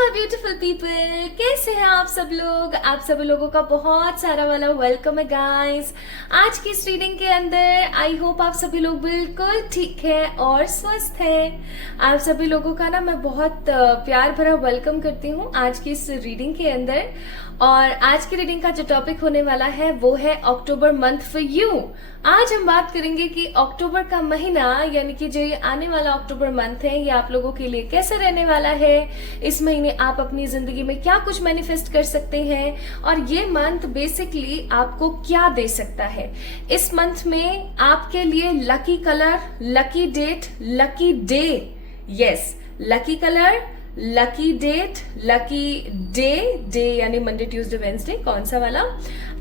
My beautiful people, कैसे हैं आप सब लोग। आप सभी लोगों का बहुत सारा वाला वेलकम है गाइस। आज की इस रीडिंग के अंदर आई होप आप सभी लोग बिल्कुल ठीक है और स्वस्थ है। आप सभी लोगों का ना मैं बहुत प्यार भरा वेलकम करती हूँ आज की इस रीडिंग के अंदर। और आज की रीडिंग का जो टॉपिक होने वाला है वो है अक्टूबर मंथ फॉर यू। आज हम बात करेंगे कि अक्टूबर का महीना यानी कि जो ये आने वाला अक्टूबर मंथ है ये आप लोगों के लिए कैसा रहने वाला है। इस महीने आप अपनी जिंदगी में क्या कुछ मैनिफेस्ट कर सकते हैं और ये मंथ बेसिकली आपको क्या दे सकता है। इस मंथ में आपके लिए lucky colour, lucky date, lucky day, yes lucky colour, lucky date, lucky day यानी मंडे ट्यूसडे वेंसडे कौन सा वाला,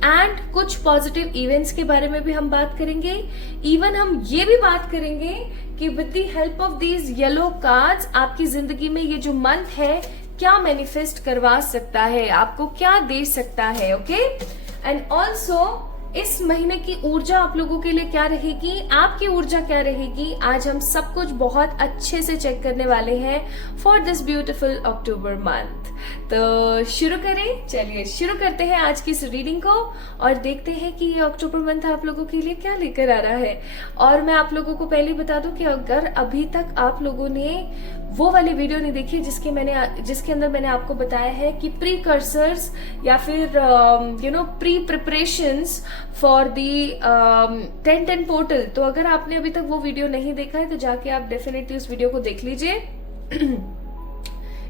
एंड कुछ पॉजिटिव इवेंट्स के बारे में भी हम बात करेंगे। इवन हम ये भी बात करेंगे कि with the help of these yellow cards आपकी जिंदगी में ये जो मंथ है क्या मैनिफेस्ट करवा सकता है, आपको क्या दे सकता है। ओके, एंड ऑल्सो इस महीने की ऊर्जा आप लोगों के लिए क्या रहेगी, आपकी ऊर्जा क्या रहेगी, आज हम सब कुछ बहुत अच्छे से चेक करने वाले हैं for this beautiful October month. तो शुरू करें, चलिए शुरू करते हैं आज की इस रीडिंग को और देखते हैं कि ये अक्टूबर मंथ आप लोगों के लिए क्या लेकर आ रहा है। और मैं आप लोगों को पहले बता दूं कि अगर अभी तक आप लोगों ने वो वाली वीडियो नहीं देखी जिसके अंदर मैंने आपको बताया है कि प्री कर्सर्स या फिर pre preparations for the 10-10 portal, तो अगर आपने अभी तक वो वीडियो नहीं देखा है तो जाके आप डेफिनेटली उस वीडियो को देख लीजिए।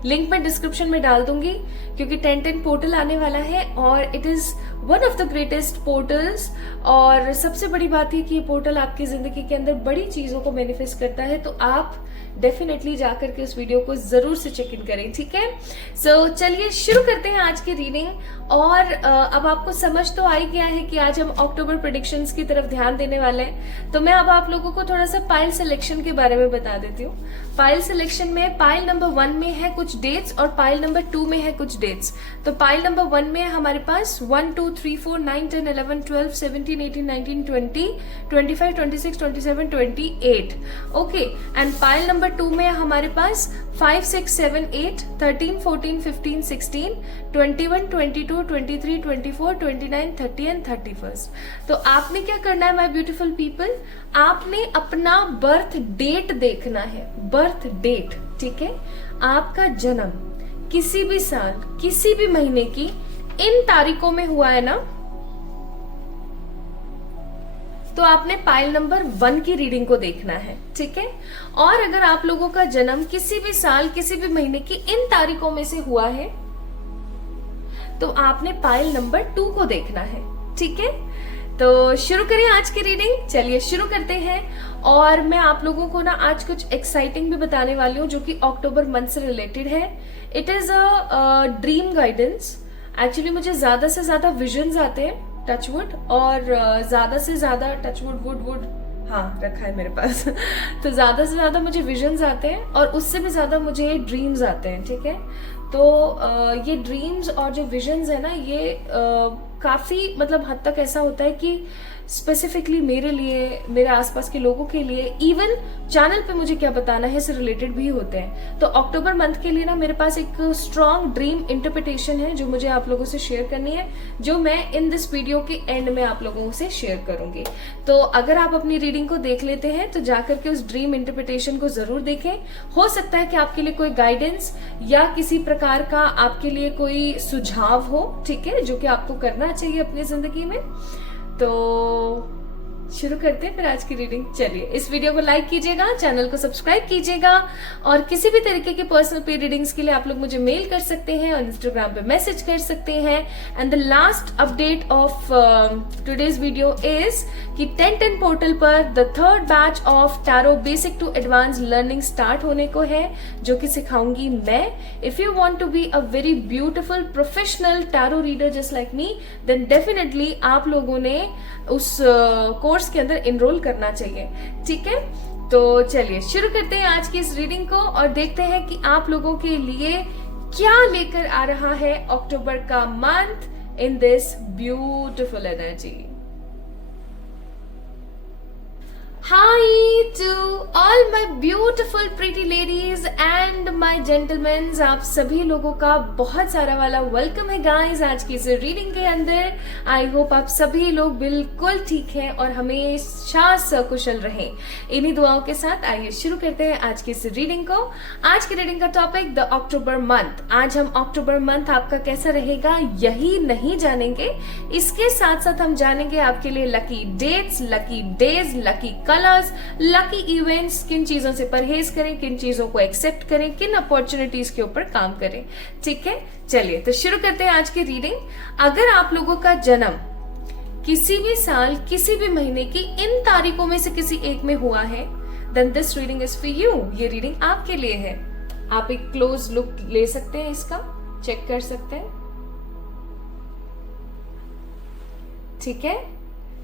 लिंक मैं डिस्क्रिप्शन में डाल दूंगी क्योंकि 10-10 पोर्टल आने वाला है और it is one of the greatest portals. और सबसे बड़ी बात है कि ये पोर्टल आपकी जिंदगी के अंदर बड़ी चीजों को मैनिफेस्ट करता है, तो आप डेफिनेटली जाकर के उस वीडियो को जरूर से चेक इन करें, ठीक है। सो चलिए शुरू करते हैं आज की रीडिंग। और अब आपको समझ तो आ ही गया है कि आज हम अक्टूबर प्रेडिक्शंस की तरफ ध्यान देने वाले हैं। तो मैं अब आप लोगों को थोड़ा सा पाइल सिलेक्शन के बारे में बता देती हूँ। पाइल सिलेक्शन में पाइल नंबर 1 में है कुछ डेट्स और पाइल नंबर 2 में है कुछ डेट्स। तो पाइल नंबर 1 में हमारे पास 1 2 3 4 9 10 11 12 17 18 19 20 25 26 27 28। ओके, एंड पाइल नंबर 2 में हमारे पास 5 6 7 8 13 14 15 16 21 22 23 24 29 30 एंड 31। तो आपने क्या करना है माय ब्यूटीफुल पीपल, आपने अपना बर्थ डेट देखना है। बर्थ डेट, ठीक है, आपका जन्म किसी भी साल किसी भी महीने की इन तारीखों में हुआ है ना, तो आपने पाइल नंबर 1 की रीडिंग को देखना है, ठीक है। और अगर आप लोगों का जन्म किसी भी साल किसी भी महीने की इन तारीखों में से हुआ है तो आपने पाइल नंबर 2 को देखना है, ठीक है। तो शुरू करें आज की रीडिंग, चलिए शुरू करते हैं। और मैं आप लोगों को ना आज कुछ एक्साइटिंग भी बताने वाली हूँ जो कि अक्टूबर मंथ से रिलेटेड है। It is a dream guidance. Actually मुझे ज्यादा से ज्यादा विजन्स आते हैं, टचवुड, और ज्यादा से ज्यादा टचवुड वुड हाँ रखा है मेरे पास तो ज्यादा से ज्यादा मुझे विजन्स आते हैं और उससे भी ज्यादा मुझे ड्रीम्स आते हैं, ठीक है। तो ये ड्रीम्स और जो विजन्स है ना ये काफी मतलब हद तक ऐसा होता है कि स्पेसिफिकली मेरे लिए, मेरे आसपास के लोगों के लिए, इवन चैनल पे मुझे क्या बताना है इससे रिलेटेड भी होते हैं। तो अक्टूबर मंथ के लिए ना मेरे पास एक स्ट्रॉन्ग ड्रीम इंटरप्रिटेशन है जो मुझे आप लोगों से शेयर करनी है, जो मैं इन दिस वीडियो के एंड में आप लोगों से शेयर करूंगी। तो अगर आप अपनी रीडिंग को देख लेते हैं तो जाकर के उस ड्रीम इंटरप्रिटेशन को जरूर देखें। हो सकता है कि आपके लिए कोई गाइडेंस या किसी प्रकार का आपके लिए कोई सुझाव हो, ठीक है, जो कि आपको करना चाहिए अपनी जिंदगी में। तो शुरू करते हैं फिर आज की रीडिंग। चलिए इस वीडियो को लाइक कीजिएगा, चैनल को सब्सक्राइब कीजिएगा और किसी भी तरीके की पर्सनल पे रीडिंग्स के लिए आप लोग मुझे मेल कर सकते हैं और इंस्टाग्राम पे मैसेज कर सकते हैं। And the last update of today's video is कि 10-10 पोर्टल पर the 3rd batch of tarot basic to advance learning start होने को है, जो कि सिखाऊंगी मैं। If you want to be a very beautiful professional tarot reader just like me, then definitely आप लोगों ने उस कोर्स के अंदर एनरोल करना चाहिए, ठीक है। तो चलिए शुरू करते हैं आज की इस रीडिंग को और देखते हैं कि आप लोगों के लिए क्या लेकर आ रहा है अक्टूबर का month in this beautiful energy. Hi to all my beautiful pretty ladies and my gentlemen, आप सभी लोगों का बहुत सारा वाला वेलकम है गाइस आज की इस रीडिंग के अंदर। आई होप आप सभी लोग बिल्कुल ठीक हैं और हमेशा सकुशल रहें। इन्हीं दुआओं के साथ आइए शुरू करते हैं आज की इस रीडिंग को। आज की रीडिंग का टॉपिक द अक्टूबर मंथ। आज हम अक्टूबर मंथ आपका कैसा रहेगा यही नहीं जानेंगे, इसके साथ साथ हम जानेंगे आपके लिए lucky dates, lucky days, lucky colours, lucky events, किन चीजों से परहेज करें, किन चीजों को एक्सेप्ट करें, किन अपॉर्चुनिटीज के ऊपर काम करें। ठीक है, चलिए तो शुरू करते हैं आज की रीडिंग। अगर आप लोगों का जन्म किसी भी साल किसी भी महीने की इन तारीखों में से किसी एक में हुआ है, then this reading is for you. ये रीडिंग आपके लिए है। आप एक क्लोज लुक ले सकते हैं, इसका चेक कर सकते हैं। ठीक है,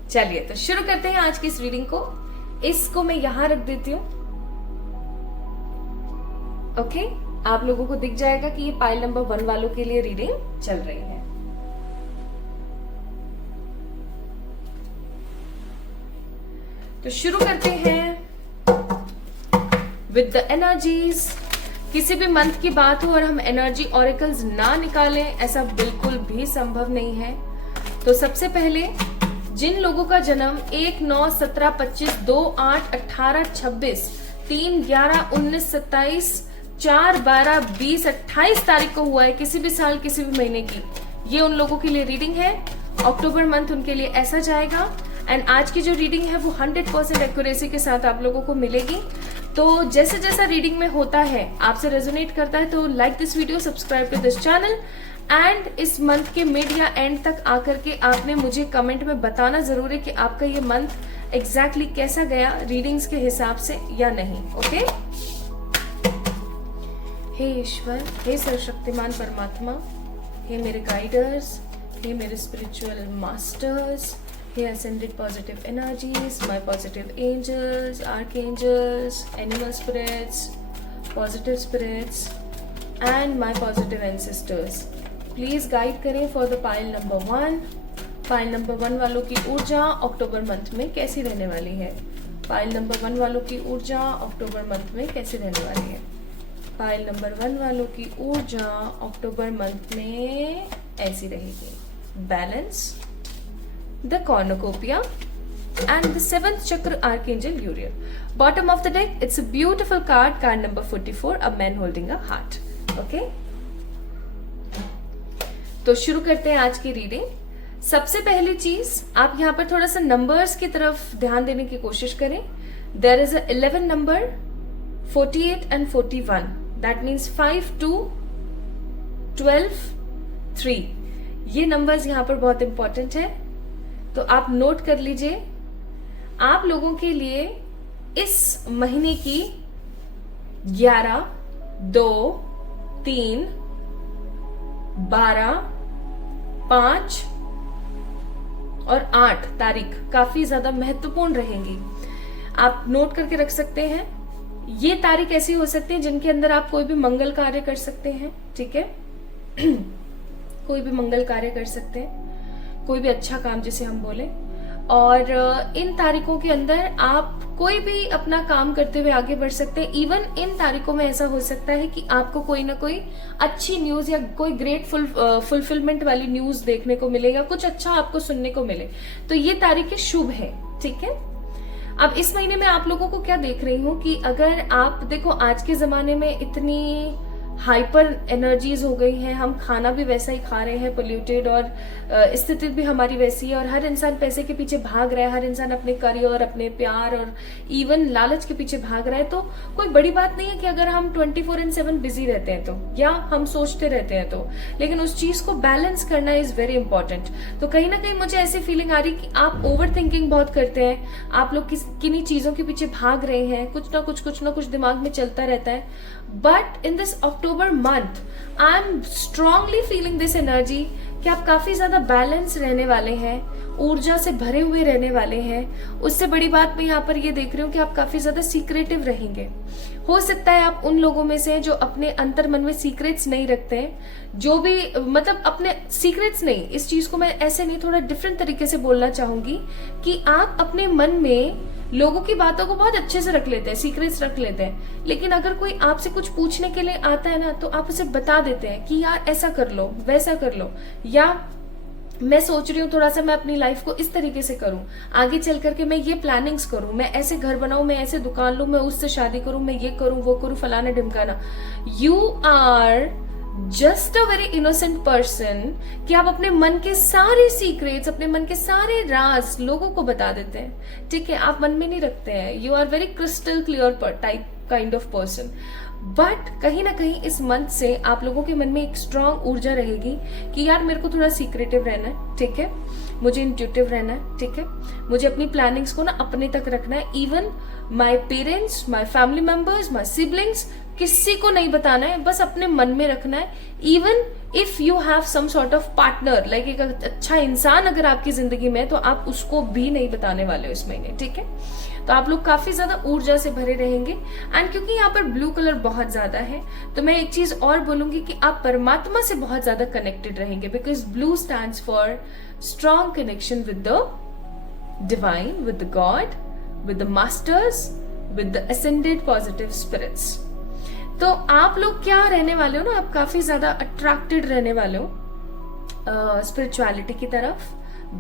चलिए तो शुरू करते हैं आज की इस रीडिंग को। इसको मैं यहां रख देती हूं। ओके, आप लोगों को दिख जाएगा कि ये पाइल नंबर 1 वालों के लिए रीडिंग चल रही है। तो शुरू करते हैं विद द एनर्जीज। किसी भी मंथ की बात हो और हम एनर्जी ऑरेकल्स ना निकालें, ऐसा बिल्कुल भी संभव नहीं है। तो सबसे पहले जिन लोगों का जन्म 1, 9, 17, 25, 2, 8, 18, 26, 3, 11, 19, 27, 4, 12, 20, 28 तारीख को हुआ है, किसी भी साल किसी भी महीने की, ये उन लोगों के लिए रीडिंग है। अक्टूबर मंथ उनके लिए ऐसा जाएगा। एंड आज की जो रीडिंग है वो 100% एक्यूरेसी के साथ आप लोगों को मिलेगी। तो जैसे जैसा रीडिंग में होता है, आपसे रेजोनेट करता है, तो like this video, subscribe to this channel and इस मंथ के मिड या एंड तक आकर के आपने मुझे कमेंट में बताना जरूर है कि आपका ये मंथ एग्जैक्टली कैसा गया रीडिंग्स के हिसाब से या नहीं। ओके, हे ईश्वर, हे सर्वशक्तिमान परमात्मा, हे मेरे गाइडर्स, हे मेरे स्पिरिचुअल मास्टर्स, हे ascended positive energies, my positive angels, archangels, animal spirits, positive spirits and my positive ancestors, please guide करें for the pile number 1। Pile number 1 वालों की ऊर्जा अक्टूबर मंथ में कैसी रहने वाली है? पाइल नंबर 1 वालों की ऊर्जा अक्टूबर मंथ में कैसी रहने वाली है? पाइल नंबर 1 वालों की ऊर्जा अक्टूबर मंथ में ऐसी रहेगी: balance, the cornucopia and the 7th chakra archangel Uriel. Bottom of the deck, it's a beautiful card, card number 44, a man holding a heart. Okay, तो शुरू करते हैं आज की रीडिंग। सबसे पहली चीज, आप यहाँ पर थोड़ा सा नंबर्स की तरफ ध्यान देने की कोशिश करें। There is a 11 number, 48 and 41, दैट मीन्स 5, 2, 12, 3। ये नंबर्स यहाँ पर बहुत इंपॉर्टेंट है, तो आप नोट कर लीजिए। आप लोगों के लिए इस महीने की 11, 2, 3, 12, 5 और 8 तारीख काफी ज्यादा महत्वपूर्ण रहेंगी। आप नोट करके रख सकते हैं। ये तारीख ऐसी हो सकती है जिनके अंदर आप कोई भी मंगल कार्य कर सकते हैं। ठीक है कोई भी मंगल कार्य कर सकते हैं, कोई भी अच्छा काम जिसे हम बोले। और इन तारीखों के अंदर आप कोई भी अपना काम करते हुए आगे बढ़ सकते हैं। इवन इन तारीखों में ऐसा हो सकता है कि आपको कोई ना कोई अच्छी न्यूज या कोई ग्रेट फुलफिलमेंट वाली न्यूज देखने को मिले या कुछ अच्छा आपको सुनने को मिले। तो ये तारीखें शुभ है। ठीक है, अब इस महीने में आप लोगों को क्या देख रही हूँ कि अगर आप देखो, आज के जमाने में इतनी हाइपर एनर्जीज हो गई हैं, हम खाना भी वैसा ही खा रहे हैं पोल्यूटेड, और स्थिति भी हमारी वैसी है, और हर इंसान पैसे के पीछे भाग रहा है, हर इंसान अपने करियर, अपने प्यार और इवन लालच के पीछे भाग रहा है। तो कोई बड़ी बात नहीं है कि अगर हम 24/7 बिजी रहते हैं तो, या हम सोचते रहते हैं तो, लेकिन उस चीज को बैलेंस करना इज वेरी इंपॉर्टेंट। तो कहीं ना कहीं मुझे ऐसी फीलिंग आ रही कि आप ओवर थिंकिंग बहुत करते हैं, आप लोग किन्हीं चीजों के पीछे भाग रहे हैं, कुछ ना कुछ दिमाग में चलता रहता है। But in this October month I am strongly feeling this energy कि आप काफी ज्यादा बैलेंस रहने वाले हैं, ऊर्जा से भरे हुए रहने वाले हैं। उससे बड़ी बात मैं यहाँ पर ये देख रही हूँ कि आप काफी ज्यादा सीक्रेटिव रहेंगे। हो सकता है आप उन लोगों में से जो अपने अंतर मन में सीक्रेट्स नहीं रखते हैं, जो भी मतलब अपने सीक्रेट्स नहीं, इस चीज को मैं ऐसे नहीं, थोड़ा डिफरेंट तरीके से बोलना चाहूंगी कि आप अपने मन में लोगों की बातों को बहुत अच्छे से रख लेते हैं, सीक्रेट्स रख लेते हैं, लेकिन अगर कोई आपसे कुछ पूछने के लिए आता है ना, तो आप उसे बता देते हैं कि यार ऐसा कर लो, वैसा कर लो, या मैं सोच रही हूँ थोड़ा सा मैं अपनी लाइफ को इस तरीके से करूँ, आगे चल करके मैं ये प्लानिंग्स करूँ, मैं ऐसे घर बनाऊं, मैं ऐसे दुकान लूं, मैं उससे शादी करूँ, मैं ये करूँ, वो करूँ, फलाना ढिमकाना। You are just a very innocent person कि आप अपने मन के सारे सीक्रेट्स, अपने मन के सारे राज लोगों को बता देते हैं, ठीक है। आप मन में नहीं रखते हैं, you are very crystal clear type kind of person. But कहीं ना कहीं इस मंथ से आप लोगों के मन में एक स्ट्रांग ऊर्जा रहेगी कि यार मेरे को थोड़ा सीक्रेटिव रहना है, ठीक है, मुझे इंट्यूटिव रहना है, ठीक है, मुझे अपनी प्लानिंग्स को ना अपने तक रखना है। Even my parents, my family members, my siblings, किसी को नहीं बताना है, बस अपने मन में रखना है। Even if you have some sort of partner, like एक अच्छा इंसान अगर आपकी जिंदगी में है, तो आप उसको भी नहीं बताने वाले हो इस महीने, ठीक है। तो आप लोग काफी ज्यादा ऊर्जा से भरे रहेंगे। एंड क्योंकि यहाँ पर ब्लू कलर बहुत ज्यादा है, तो मैं एक चीज और बोलूंगी कि आप परमात्मा से बहुत ज्यादा कनेक्टेड रहेंगे, because blue stands for strong connection with the divine, with the god, with the masters, with the ascended positive spirits. तो आप लोग क्या रहने वाले हो ना, आप काफी ज्यादा अट्रैक्टेड रहने वाले हो स्पिरिचुअलिटी की तरफ,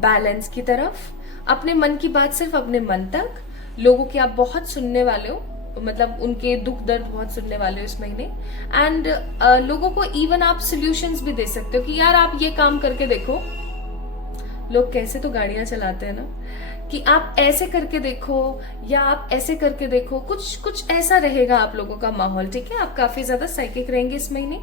बैलेंस की तरफ, अपने मन की बात सिर्फ अपने मन तक। लोगों की आप बहुत सुनने वाले हो, मतलब उनके दुख दर्द बहुत सुनने वाले हो इस महीने। एंड लोगों को इवन आप सोल्यूशंस भी दे सकते हो कि यार आप ये काम करके देखो। लोग कैसे तो गाड़ियां चलाते हैं ना, कि आप ऐसे करके देखो या आप ऐसे करके देखो, कुछ कुछ ऐसा रहेगा आप लोगों का माहौल, ठीक है। आप काफी ज्यादा साइकिक रहेंगे इस महीने।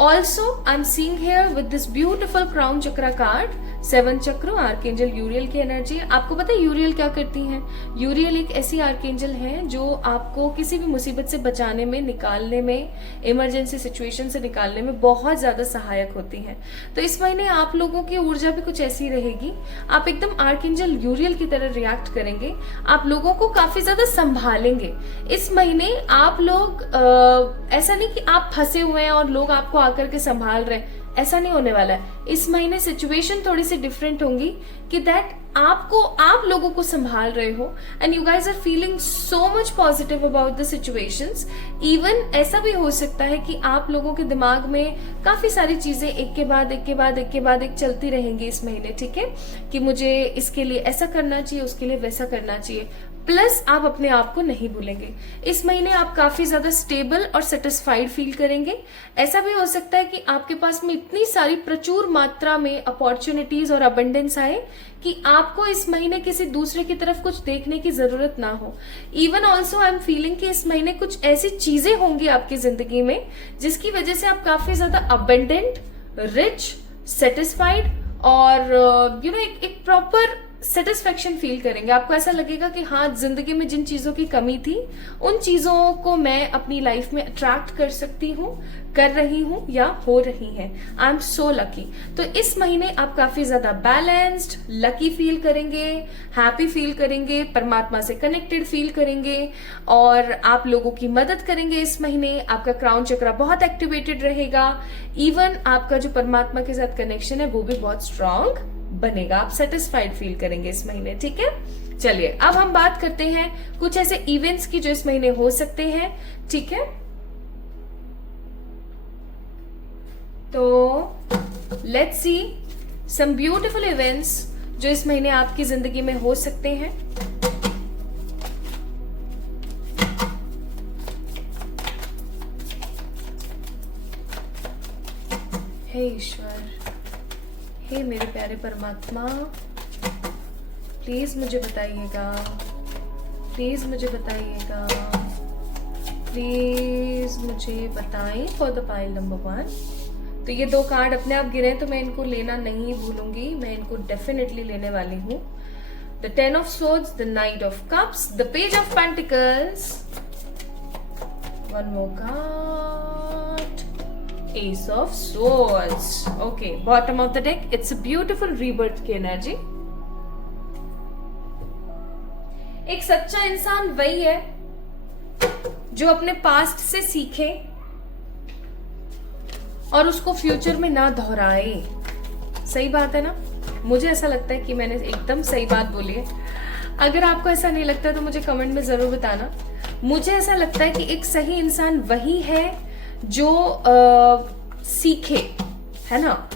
Also I am seeing here with this beautiful crown chakra card, 7 चक्र, आर्कएंजल यूरियल की एनर्जी। आपको पता है यूरियल क्या करती है? यूरियल एक ऐसी आर्कएंजल है जो आपको किसी भी मुसीबत से बचाने में, निकालने में, इमरजेंसी सिचुएशन से निकालने में बहुत ज्यादा सहायक होती है। तो इस महीने आप लोगों की ऊर्जा भी कुछ ऐसी रहेगी, आप एकदम आर्कएंजल यूरियल की तरह रिएक्ट करेंगे, आप लोगों को काफी ज्यादा संभालेंगे इस महीने। आप लोग ऐसा नहीं कि आप फंसे हुए हैं और लोग आपको आकर के संभाल रहे हैं, ऐसा नहीं होने वाला है। इस महीने सिचुएशन थोड़ी सी डिफरेंट होंगी कि दैट आप लोगों को संभाल रहे हो and you guys are feeling so much positive about the situations. Even ऐसा भी हो सकता है कि आप लोगों के दिमाग में काफी सारी चीजें एक के बाद एक के बाद एक के बाद एक चलती रहेंगी इस महीने, ठीक है, कि मुझे इसके लिए ऐसा करना चाहिए, उसके लिए वैसा करना चाहिए। प्लस आप अपने आप को नहीं भूलेंगे इस महीने, आप काफी ज्यादा स्टेबल और सेटिस्फाइड फील करेंगे। ऐसा भी हो सकता है कि आपके पास में इतनी सारी प्रचुर मात्रा में अपॉर्चुनिटीज और अबंडेंस आए कि आपको इस महीने किसी दूसरे की तरफ कुछ देखने की जरूरत ना हो। Even also I am feeling कि इस महीने कुछ ऐसी चीजें होंगी आपकी जिंदगी में जिसकी वजह से आप काफी ज्यादा अबंडेंट, रिच, सेटिस्फाइड और यू नो एक प्रॉपर सेटिस्फेक्शन फील करेंगे। आपको ऐसा लगेगा कि हाँ, जिंदगी में जिन चीजों की कमी थी उन चीजों को मैं अपनी लाइफ में अट्रैक्ट कर सकती हूँ, कर रही हूँ या हो रही है। I am so lucky. तो इस महीने आप काफी ज्यादा बैलेंस्ड, लकी फील करेंगे, हैप्पी फील करेंगे, परमात्मा से कनेक्टेड फील करेंगे और आप लोगों की मदद करेंगे इस महीने। आपका क्राउन चक्रा बहुत एक्टिवेटेड रहेगा। इवन आपका जो परमात्मा के साथ कनेक्शन है वो भी बहुत स्ट्रांग बनेगा। आप सेटिस्फाइड फील करेंगे इस महीने, ठीक है। चलिए अब हम बात करते हैं कुछ ऐसे इवेंट्स की जो इस महीने हो सकते हैं, ठीक है। तो let's see some beautiful events जो इस महीने आपकी जिंदगी में हो सकते हैं। हे ईश्वर, हे मेरे प्यारे परमात्मा, प्लीज मुझे बताइएगा, प्लीज मुझे बताइएगा, प्लीज मुझे बताएं फॉर द पाइल नंबर 1। तो ये 2 कार्ड अपने आप गिरे तो मैं इनको लेना नहीं भूलूंगी, मैं इनको डेफिनेटली लेने वाली हूँ। The 10 of swords, the night of cups, the page of pentacles, one more card, S of swords. Okay, bottom of the deck, it's a beautiful rebirth की एनर्जी। एक सच्चा इंसान वही है जो अपने पास्ट से सीखे और उसको फ्यूचर में ना दोहराए। सही बात है ना? मुझे ऐसा लगता है कि मैंने एकदम सही बात बोली है। अगर आपको ऐसा नहीं लगता तो मुझे कमेंट में जरूर बताना। मुझे ऐसा लगता है कि एक सही इंसान वही है जो सीखे, है ना,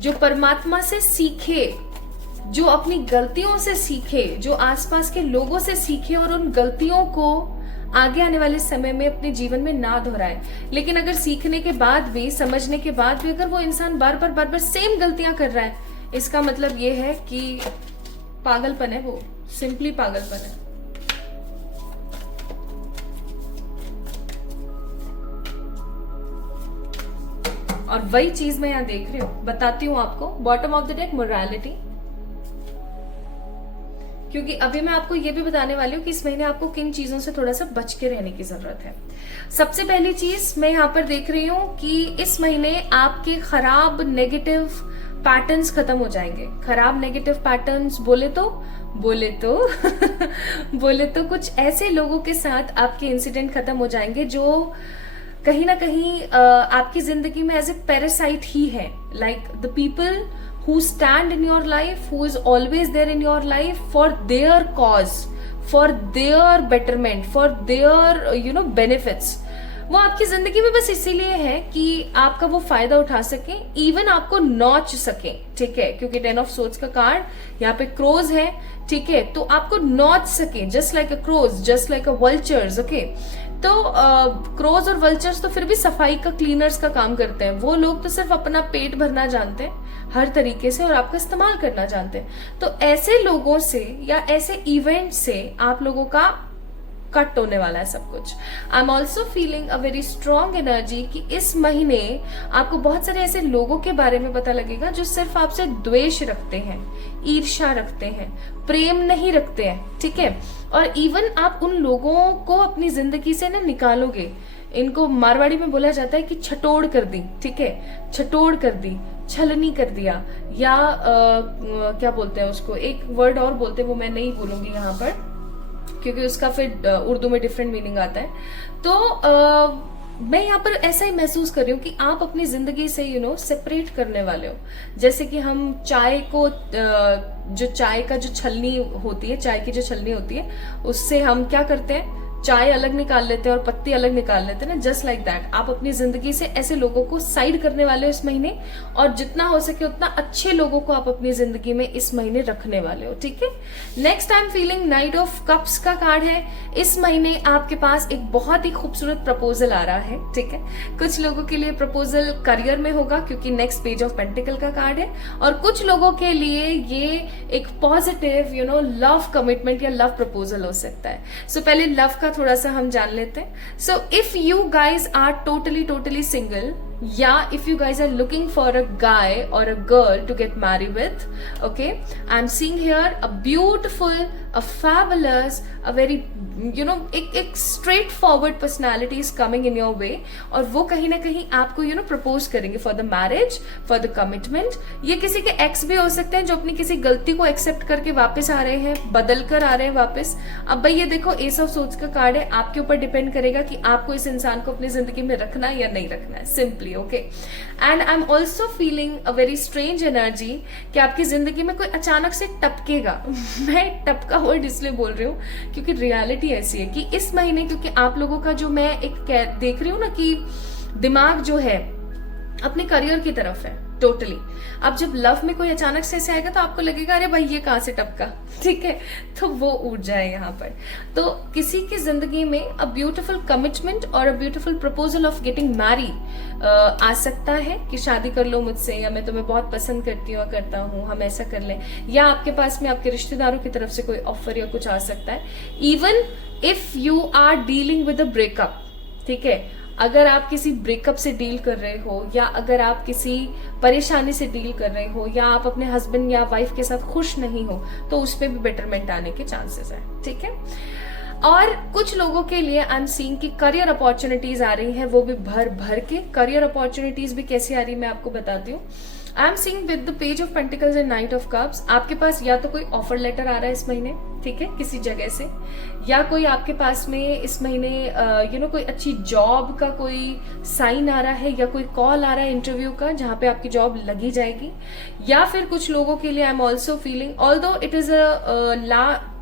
जो परमात्मा से सीखे, जो अपनी गलतियों से सीखे, जो आसपास के लोगों से सीखे और उन गलतियों को आगे आने वाले समय में अपने जीवन में ना दोहराए। लेकिन अगर सीखने के बाद भी, समझने के बाद भी अगर वो इंसान बार बार सेम गलतियां कर रहा है, इसका मतलब ये है कि पागलपन है, वो सिंपली पागलपन है। और वही चीज मैं यहां देख रही हूं, बताती हूं आपको। Bottom of the deck morality, क्योंकि अभी मैं आपको ये भी बताने वाली हूँ कि इस महीने आपको किन चीजों से थोड़ा सा बच के रहने की जरूरत है। सबसे पहली चीज मैं यहाँ पर देख रही हूँ कि इस महीने आपके खराब नेगेटिव पैटर्न्स खत्म हो जाएंगे। खराब नेगेटिव पैटर्न्स बोले तो बोले तो कुछ ऐसे लोगों के साथ आपके इंसिडेंट खत्म हो जाएंगे जो कहीं ना कहीं आपकी जिंदगी में एज ए पैरासाइट ही है। Like the people who stand in your life, who is always there in your life for their cause, for their betterment, for their benefits, वो आपकी जिंदगी में बस इसीलिए है कि आपका वो फायदा उठा सके, इवन आपको नोच सके, ठीक है, क्योंकि 10 ऑफ सोर्ड्स का कार्ड यहाँ पे क्रोज है, ठीक है, तो आपको नोच सके, just like a crows, just like a vultures, okay. तो क्रोज और वल्चर्स तो फिर भी सफाई का, क्लीनर्स का काम करते हैं। वो लोग तो सिर्फ अपना पेट भरना जानते हैं हर तरीके से और आपका इस्तेमाल करना जानते हैं। तो ऐसे लोगों से या ऐसे इवेंट से आप लोगों का कट होने वाला है सब कुछ। I am also feeling a very strong energy कि इस महीने आपको बहुत सारे ऐसे लोगों के बारे में पता लगेगा जो सिर्फ आपसे द्वेष रखते हैं, ईर्ष्या रखते हैं, प्रेम नहीं रखते हैं, ठीक है। और इवन आप उन लोगों को अपनी जिंदगी से ना निकालोगे। इनको मारवाड़ी में बोला जाता है कि छटोड़ कर दी, ठीक है, छटोड़ कर दी, छलनी कर दिया, या क्या बोलते हैं उसको, एक वर्ड और बोलते हैं, वो मैं नहीं बोलूंगी यहाँ पर क्योंकि उसका फिर उर्दू में डिफरेंट मीनिंग आता है। तो मैं यहाँ पर ऐसा ही महसूस कर रही हूँ कि आप अपनी जिंदगी से सेपरेट करने वाले हो। जैसे कि हम चाय को, जो चाय का जो छलनी होती है, चाय की जो छलनी होती है, उससे हम क्या करते हैं, चाय अलग निकाल लेते हैं और पत्ती अलग निकाल लेते हैं ना, जस्ट लाइक दैट। आप अपनी जिंदगी से ऐसे लोगों को साइड करने वाले हो इस महीने, और जितना हो सके उतना अच्छे लोगों को आप अपनी जिंदगी में इस महीने रखने वाले हो, ठीक है। Next I am feeling night of cups का कार्ड है। इस महीने आपके पास एक बहुत ही खूबसूरत प्रपोजल आ रहा है, ठीक है। कुछ लोगों के लिए प्रपोजल करियर में होगा क्योंकि नेक्स्ट पेज ऑफ पेंटिकल का कार्ड है, और कुछ लोगों के लिए ये एक पॉजिटिव लव कमिटमेंट या लव प्रपोजल हो सकता है। सो पहले लव का थोड़ा सा हम जान लेते हैं। So if you guys are totally single, या if you guys are looking for a guy or a girl to get married with, okay, I'm seeing here a beautiful, a fabulous, a very एक straight forward personality is coming in your way, और वो कहीं ना कहीं आपको propose करेंगे for the marriage, for the commitment। ये किसी के एक्स भी हो सकते हैं जो अपनी किसी गलती को एक्सेप्ट करके वापस आ रहे हैं, बदल कर आ रहे हैं वापस। अब भाई ये देखो, एस ऑफ सोर्ड्स का कार्ड है, आपके ऊपर डिपेंड करेगा कि आपको इस इंसान को अपनी जिंदगी में रखना है या नहीं रखना है, simply, okay. And I am also feeling a very strange energy कि आपकी जिंदगी में कोई अचानक से टपकेगा। मैं टपका वर्ड इसलिए बोल रही हूँ क्योंकि रियलिटी ऐसी है कि इस महीने, क्योंकि आप लोगों का जो मैं एक देख रही हूँ ना कि दिमाग जो है अपने करियर की तरफ है टोटली। अब जब लव में कोई अचानक से ऐसे आएगा तो आपको लगेगा अरे भाई ये कहाँ से टपका, ठीक है, तो वो उठ जाए यहाँ पर। तो किसी की जिंदगी में अ ब्यूटीफुल कमिटमेंट और a beautiful proposal of getting marry आ सकता है कि शादी कर लो मुझसे, या मैं तुम्हें बहुत पसंद करती हूँ, करता हूँ, हम ऐसा कर लें, या आपके पास में आपके रिश्तेदारों की तरफ से कोई ऑफर या कुछ आ सकता है। Even if you are dealing with a breakup, ठीक है, अगर आप किसी ब्रेकअप से डील कर रहे हो, या अगर आप किसी परेशानी से डील कर रहे हो, या आप अपने हस्बैंड या वाइफ के साथ खुश नहीं हो, तो उस पर भी बेटरमेंट आने के चांसेस है, ठीक है। और कुछ लोगों के लिए आई एम सीइंग कि करियर अपॉर्चुनिटीज आ रही है, वो भी भर भर के। करियर अपॉर्चुनिटीज भी कैसी आ रही है मैं आपको बताती हूँ। आई am seeing with the page of pentacles and night of cups, आपके पास या तो कोई ऑफर लेटर आ रहा है इस महीने, ठीक है, किसी जगह से, या कोई आपके पास में इस महीने कोई अच्छी जॉब का कोई साइन आ रहा है, या कोई कॉल आ रहा है इंटरव्यू का जहां पे आपकी जॉब लगी जाएगी। या फिर कुछ लोगों के लिए I am also feeling, although it is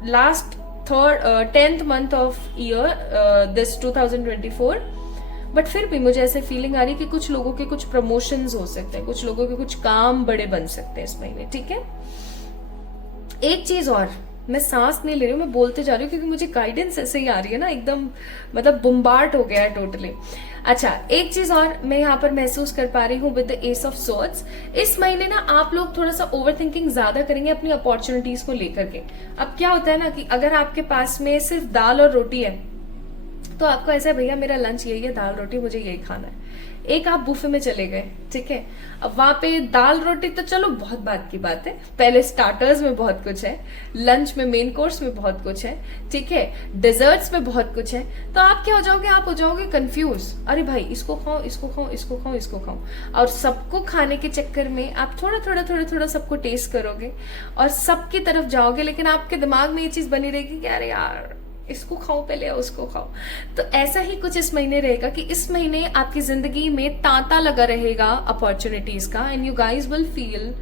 last 10th month of year this 2024, but फिर भी मुझे ऐसे फीलिंग आ रही है कि कुछ लोगों के कुछ प्रमोशंस हो सकते हैं, कुछ लोगों के कुछ काम बड़े बन सकते हैं इस महीने, ठीक है। एक चीज और, मैं सांस नहीं ले रही हूँ, मैं बोलते जा रही हूँ क्योंकि मुझे गाइडेंस ऐसे ही आ रही है ना, एकदम मतलब बुम्बार्ट हो गया है टोटली। अच्छा, एक चीज और मैं यहाँ पर महसूस कर पा रही हूँ with the S of swords, इस महीने ना आप लोग थोड़ा सा ओवर थिंकिंग ज्यादा करेंगे अपनी अपॉर्चुनिटीज को लेकर के। अब क्या होता है ना कि अगर आपके पास में सिर्फ दाल और रोटी है तो आपको ऐसा है भैया मेरा लंच यही है, दाल रोटी मुझे यही खाना है। एक आप बुफे में चले गए, ठीक है, अब वहां पे दाल रोटी तो चलो बहुत बात की बात है, पहले स्टार्टर्स में बहुत कुछ है, लंच में मेन कोर्स में बहुत कुछ है, ठीक है, डेजर्ट्स में बहुत कुछ है, तो आप क्या हो जाओगे, आप हो जाओगे कंफ्यूज, अरे भाई इसको खाओ, इसको खाओ, इसको खाओ, इसको खाओ, और सबको खाने के चक्कर में आप थोड़ा थोड़ा थोड़ा थोड़ा सबको टेस्ट करोगे और सबकी तरफ जाओगे, लेकिन आपके दिमाग में ये चीज बनी रहेगी कि अरे यार इसको खाओ पहले, उसको खाओ। तो ऐसा ही कुछ इस महीने रहेगा कि इस महीने आपकी जिंदगी में तांता लगा रहेगा अपॉर्चुनिटीज का, and you guys will feel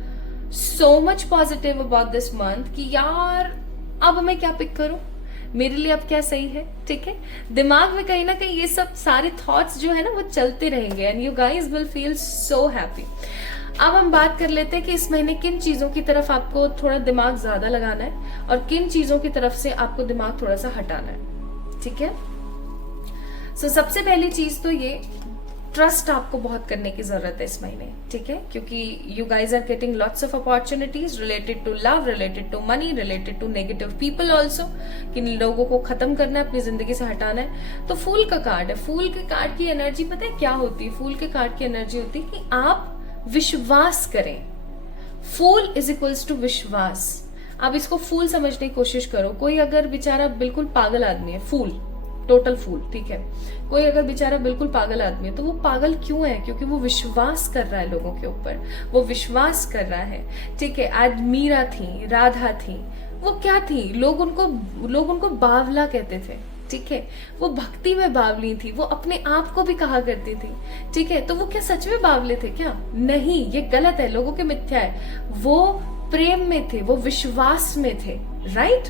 so much positive about this month कि यार अब मैं क्या पिक करूं, मेरे लिए अब क्या सही है, ठीक है। दिमाग में कहीं ना कहीं ये सब सारे थॉट्स जो है ना वो चलते रहेंगे, and you guys will feel so happy. अब हम बात कर लेते हैं कि इस महीने किन चीजों की तरफ आपको थोड़ा दिमाग ज्यादा लगाना है और किन चीजों की तरफ से आपको दिमाग थोड़ा सा हटाना है, ठीक है। सो सबसे पहली चीज तो ये, ट्रस्ट आपको बहुत करने की जरूरत है इस महीने, ठीक है, क्योंकि you guys are getting lots of opportunities related to love, related to money, related to negative people also, किन लोगों को खत्म करना है, अपनी जिंदगी से हटाना है। तो फूल का कार्ड है, फूल के कार्ड की एनर्जी पता है क्या होती है, फूल के कार्ड की एनर्जी होती है कि आप विश्वास करें। फूल इज इक्वल्स टू विश्वास। आप इसको फूल समझने की कोशिश करो। कोई अगर बेचारा बिल्कुल पागल आदमी है, फूल, टोटल फूल, ठीक है, कोई अगर बेचारा बिल्कुल पागल आदमी है तो वो पागल क्यों है, क्योंकि वो विश्वास कर रहा है लोगों के ऊपर, वो विश्वास कर रहा है, ठीक है। आज मीरा थी, राधा थी, वो क्या थी, लोग उनको बावला कहते थे, ठीक है, वो भक्ति में बावली थी, वो अपने आप को भी कहा करती थी, ठीक है। तो वो क्या सच में बावले थे क्या? नहीं, ये गलत है, लोगों के मिथ्या है। वो प्रेम में थे, वो विश्वास में थे, राइट।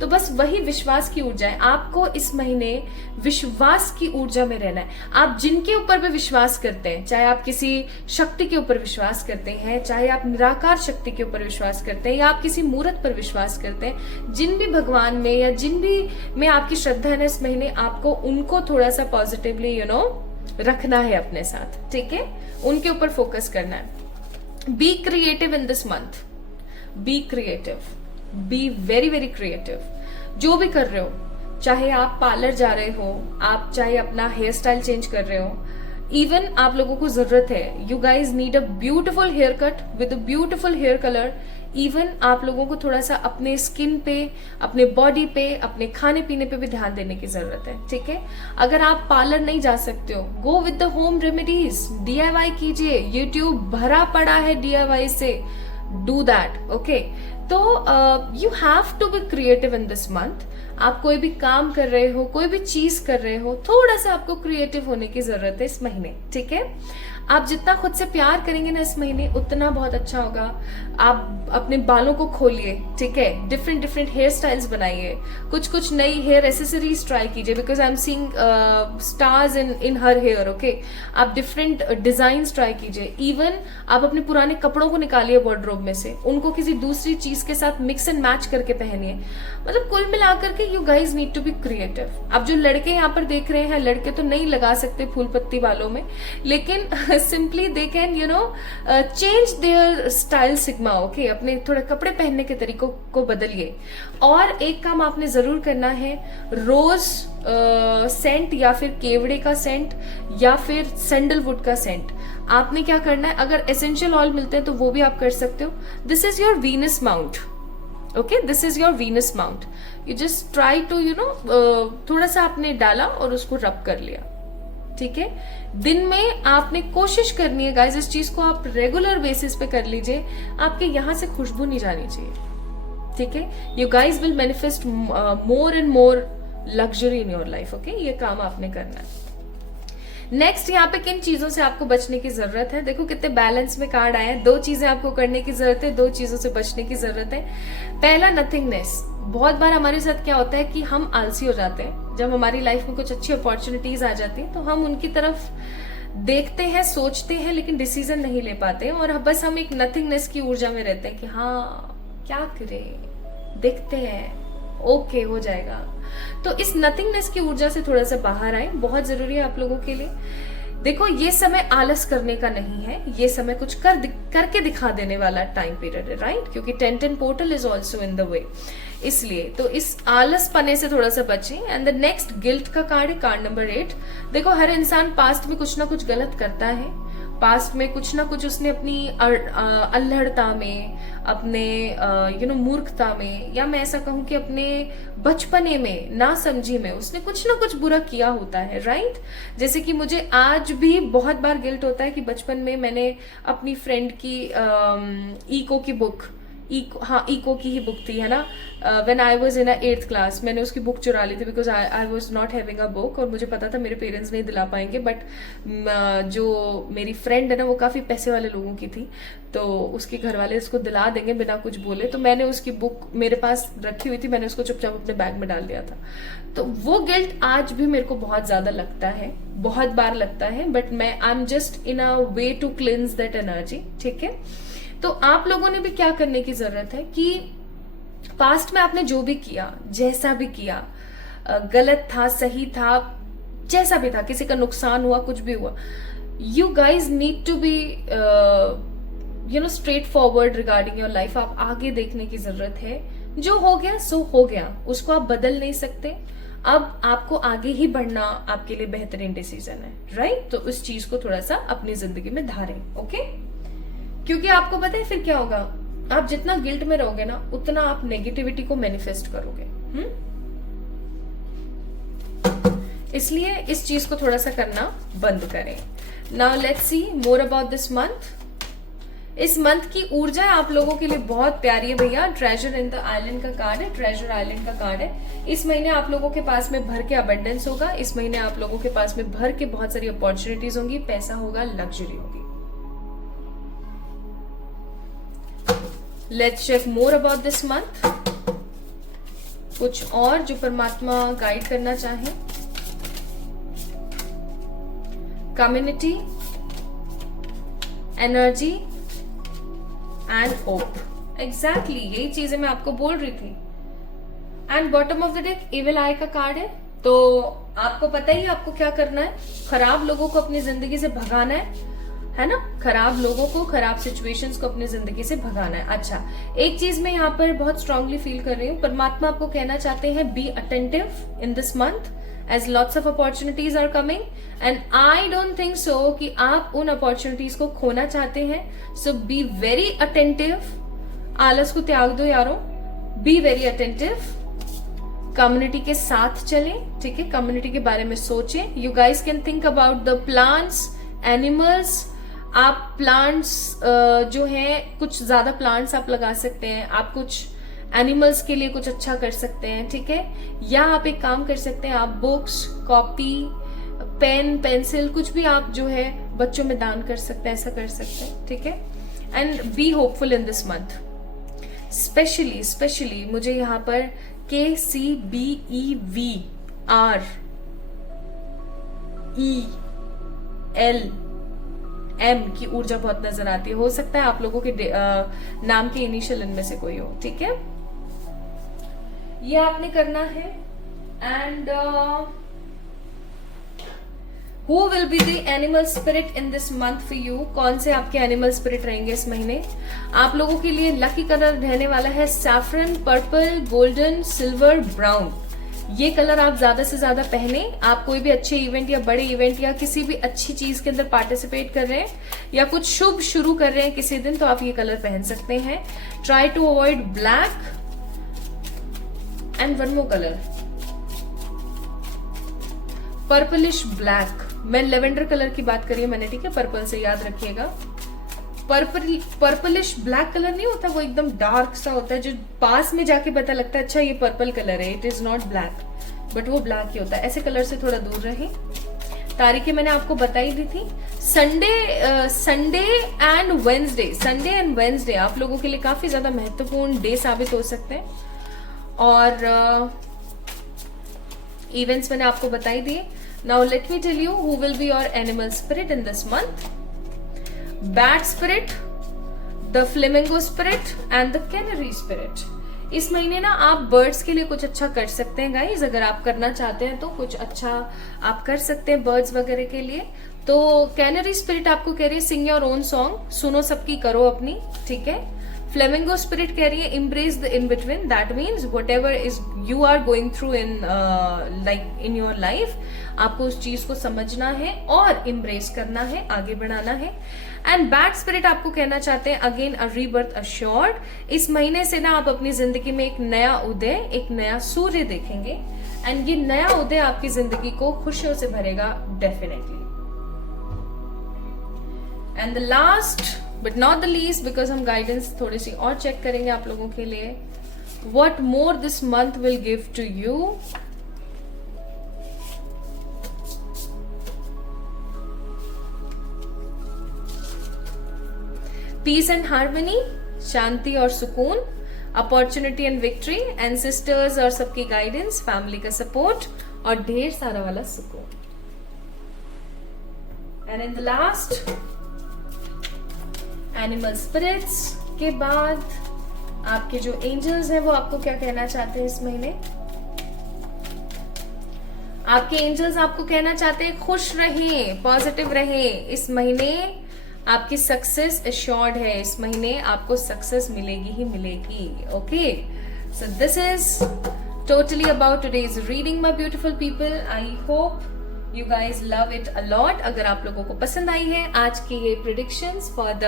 तो बस वही विश्वास की ऊर्जा है। आपको इस महीने विश्वास की ऊर्जा में रहना है। आप जिनके ऊपर भी विश्वास करते हैं, चाहे आप किसी शक्ति के ऊपर विश्वास करते हैं, चाहे आप निराकार शक्ति के ऊपर विश्वास करते हैं, या आप किसी मूर्त पर विश्वास करते हैं, जिन भी भगवान में या जिन भी में आपकी श्रद्धा है ना, इस महीने आपको उनको थोड़ा सा पॉजिटिवली रखना है अपने साथ, ठीक है, उनके ऊपर फोकस करना है। B creative in this month, be creative, be very very creative. जो भी कर रहे हो, चाहे आप पार्लर जा रहे हो, आप चाहे अपना हेयर स्टाइल चेंज कर रहे हो, इवन आप लोगों को जरूरत है, you guys need a beautiful hair cut with a beautiful hair colour. Even आप लोगों को थोड़ा सा अपने स्किन पे, अपने बॉडी पे, अपने खाने पीने पे भी ध्यान देने की जरूरत है, ठीक है। अगर आप पार्लर नहीं जा सकते हो, go with the home remedies, DIY कीजिए, यूट्यूब भरा पड़ा है DIY से, डू दैट, ओके। तो you have to be creative in this month. आप कोई भी काम कर रहे हो, कोई भी चीज कर रहे हो, थोड़ा सा आपको क्रिएटिव होने की जरूरत है इस महीने, ठीक है। आप जितना खुद से प्यार करेंगे ना इस महीने, उतना बहुत अच्छा होगा। आप अपने बालों को खोलिए, ठीक है, डिफरेंट डिफरेंट हेयर स्टाइल्स बनाइए, कुछ कुछ नई हेयर एसेसरीज ट्राई कीजिए, because I am seeing stars in her hair, okay. आप डिफरेंट डिजाइन्स ट्राई कीजिए। इवन आप अपने पुराने कपड़ों को निकालिए वार्डरोब में से, उनको किसी दूसरी चीज के साथ मिक्स एंड मैच करके पहनिए। मतलब कुल मिलाकर के you guys need to be creative. अब जो लड़के यहाँ पर देख रहे हैं, लड़के तो नहीं लगा सकते फूल पत्ती बालों में, लेकिन simply they can change their style sigma, okay. अपने थोड़े कपड़े पहनने के तरीकों को बदलिए। और एक काम आपने जरूर करना है, रोज सेंट या फिर केवड़े का सेंट या फिर सैंडलवुड का सेंट आपने क्या करना है, अगर एसेंशियल ऑयल मिलते हैं तो वो भी आप कर सकते हो। This is your Venus mount, okay, this is your Venus mount. You just try to थोड़ा सा आपने डाला और उसको रब कर लिया, ठीक है। दिन में आपने कोशिश करनी है गाइस, इस चीज को आप रेगुलर बेसिस पे कर लीजिए, आपके यहां से खुशबू नहीं जानी चाहिए, ठीक है। You guys will manifest more and more luxury in your life, okay. ये काम आपने करना है। नेक्स्ट, यहाँ पे किन चीजों से आपको बचने की जरूरत है, देखो कितने बैलेंस में कार्ड आए हैं। 2 चीजें आपको करने की जरूरत है, 2 चीजों से बचने की जरूरत है। पहला, नथिंगनेस, बहुत बार हमारे साथ क्या होता है कि हम आलसी हो जाते हैं। जब हमारी लाइफ में कुछ अच्छी अपॉर्चुनिटीज आ जाती हैं तो हम उनकी तरफ देखते हैं, सोचते हैं, लेकिन डिसीजन नहीं ले पाते हैं, और बस हम एक नथिंगनेस की ऊर्जा में रहते हैं कि हाँ क्या करें, देखते हैं, ओके हो जाएगा। तो इस नथिंगनेस की ऊर्जा से थोड़ा सा बाहर आए, बहुत जरूरी है आप लोगों के लिए। देखो, ये समय आलस करने का नहीं है, ये समय कुछ करके दिखा देने वाला टाइम पीरियड है, राइट? क्योंकि 10-10 portal is also in the way. इसलिए तो इस आलस पने से थोड़ा सा बचें। एंड द नेक्स्ट गिल्ट का कार्ड है, कार्ड नंबर 8। देखो, हर इंसान पास्ट में कुछ ना कुछ गलत करता है, पास्ट में कुछ ना कुछ उसने अपनी अल्हड़ता में, अपने मूर्खता में, या मैं ऐसा कहूं कि अपने बचपने में, ना समझी में उसने कुछ ना कुछ बुरा किया होता है, राइट? जैसे कि मुझे आज भी बहुत बार गिल्ट होता है कि बचपन में मैंने अपनी फ्रेंड की इको की बुक, इको की ही बुक थी, है ना, when I was in 8th class, मैंने उसकी बुक चुरा ली थी because I was not having a book, और मुझे पता था मेरे पेरेंट्स नहीं दिला पाएंगे, बट जो मेरी फ्रेंड है ना वो काफ़ी पैसे वाले लोगों की थी, तो उसके घर वाले उसको दिला देंगे बिना कुछ बोले, तो मैंने उसकी बुक मेरे पास रखी हुई थी, मैंने उसको चुपचाप अपने बैग में डाल दिया था। तो वो गिल्ट आज भी मेरे को बहुत ज़्यादा लगता है, बहुत बार लगता है, बट मैं I am just in a way to cleanse that energy, ठीक है? तो आप लोगों ने भी क्या करने की जरूरत है कि पास्ट में आपने जो भी किया, जैसा भी किया, गलत था, सही था, जैसा भी था, किसी का नुकसान हुआ, कुछ भी हुआ, you guys need to be straightforward regarding your life. आप आगे देखने की जरूरत है। जो हो गया सो हो गया, उसको आप बदल नहीं सकते। अब आपको आगे ही बढ़ना आपके लिए बेहतरीन डिसीजन है, राइट? तो उस चीज को थोड़ा सा अपनी जिंदगी में धारें, ओके? क्योंकि आपको पता है फिर क्या होगा, आप जितना गिल्ट में रहोगे ना, उतना आप नेगेटिविटी को मैनिफेस्ट करोगे। इसलिए इस चीज को थोड़ा सा करना बंद करें। Now let's see more about this month. इस मंथ की ऊर्जा आप लोगों के लिए बहुत प्यारी है भैया। ट्रेजर इन द आइलैंड का कार्ड है, ट्रेजर आइलैंड का कार्ड है। इस महीने आप लोगों के पास में भर के अबंडेंस होगा, इस महीने आप लोगों के पास में भर के बहुत सारी अपॉर्चुनिटीज होंगी, पैसा होगा, लग्जरी होगी। Let's check more about this month. कुछ और जो परमात्मा गाइड करना चाहे। Community, energy and hope. Exactly यही चीजें मैं आपको बोल रही थी। And bottom of the deck evil eye का कार्ड है। तो आपको पता ही आपको क्या करना है, खराब लोगों को अपनी जिंदगी से भगाना है ना? खराब लोगों को, खराब सिचुएशंस को अपनी जिंदगी से भगाना है। अच्छा, एक चीज मैं यहाँ पर बहुत स्ट्रांगली फील कर रही हूँ, परमात्मा आपको कहना चाहते हैं be attentive in this month as lots of opportunities are coming and I don't think so कि आप उन opportunities को खोना चाहते हैं। So be very attentive, आलस को त्याग दो यारों, be very attentive, कम्युनिटी के साथ चलें, ठीक है? कम्युनिटी के बारे में सोचें। You guys can think about the plants, animals। आप प्लांट्स जो है, कुछ ज्यादा प्लांट्स आप लगा सकते हैं, आप कुछ एनिमल्स के लिए कुछ अच्छा कर सकते हैं, ठीक है? या आप एक काम कर सकते हैं, आप बुक्स, कॉपी, पेन, पेंसिल, कुछ भी आप जो है बच्चों में दान कर सकते हैं, ऐसा कर सकते हैं, ठीक है? And be hopeful in this month. Specially मुझे यहाँ पर KCBERELM की ऊर्जा बहुत नजर आती है। हो सकता है आप लोगों के नाम के इनिशियल इनमें से कोई हो, ठीक है? ये आपने करना है। And who will be the animal spirit in this month for you? कौन से आपके एनिमल स्पिरिट रहेंगे इस महीने? आप लोगों के लिए लकी कलर रहने वाला है saffron, purple, golden, silver, brown. ये कलर आप ज्यादा से ज्यादा पहने। आप कोई भी अच्छे इवेंट या बड़े इवेंट या किसी भी अच्छी चीज के अंदर पार्टिसिपेट कर रहे हैं या कुछ शुभ शुरू कर रहे हैं किसी दिन, तो आप ये कलर पहन सकते हैं। Try to avoid black and one more colour, purplish black. मैं लेवेंडर कलर की बात करी है मैंने, ठीक है? पर्पल से याद रखिएगा। पर्पलिश ब्लैक कलर नहीं होता, वो एकदम डार्क सा होता है, जो पास में जाके पता लगता है अच्छा ये पर्पल कलर है, it is not black, but वो ब्लैक ही होता है। ऐसे कलर से थोड़ा दूर रहें। तारीखें मैंने आपको बताई दी थी। संडे एंड वेंसडे आप लोगों के लिए काफी ज्यादा महत्वपूर्ण डे साबित हो सकते हैं। और इवेंट्स मैंने आपको बताई दिए. Now let me tell you who will be your animal spirit in this month. Bat spirit, the flamingo spirit and the canary spirit. इस महीने ना आप बर्ड्स के लिए कुछ अच्छा कर सकते हैं गाइज. अगर आप करना चाहते हैं तो कुछ अच्छा आप कर सकते हैं बर्ड्स वगैरह के लिए. तो कैनरी स्पिरिट आपको कह रही है सिंग योर ओन सॉन्ग, सुनो सबकी करो अपनी, ठीक है. फ्लेमिंगो स्पिरिट कह रही है embrace the in between. That means whatever is you are going through in like in your life, आपको उस चीज को समझना है और embrace करना है, आगे बढ़ाना है. एंड बैड स्पिरिट आपको कहना चाहते हैं अगेन अ रीबर्थ अश्योर्ड. इस महीने से ना आप अपनी जिंदगी में एक नया उदय, एक नया सूर्य देखेंगे एंड ये नया उदय आपकी जिंदगी को खुशियों से भरेगा definitely. And the last but not the least, because हम गाइडेंस थोड़ी सी और चेक करेंगे आप लोगों के लिए. What more this month will give to you. Peace and harmony, शांति और सुकून, अपॉर्चुनिटी एंड विक्ट्री, एंसेस्टर्स और सबकी गाइडेंस, फैमिली का सपोर्ट और ढेर सारा वाला सुकून. And in the last animal spirits के बाद आपके जो एंजल्स हैं वो आपको क्या कहना चाहते हैं इस महीने. आपके एंजल्स आपको कहना चाहते हैं खुश रहें, पॉजिटिव रहें. इस महीने आपकी सक्सेस एश्योर्ड है. इस महीने आपको सक्सेस मिलेगी ही मिलेगी. Okay, so this is totally about today's reading my beautiful people. I hope you guys love it a lot. अगर आप लोगों को पसंद आई है आज की ये predictions for the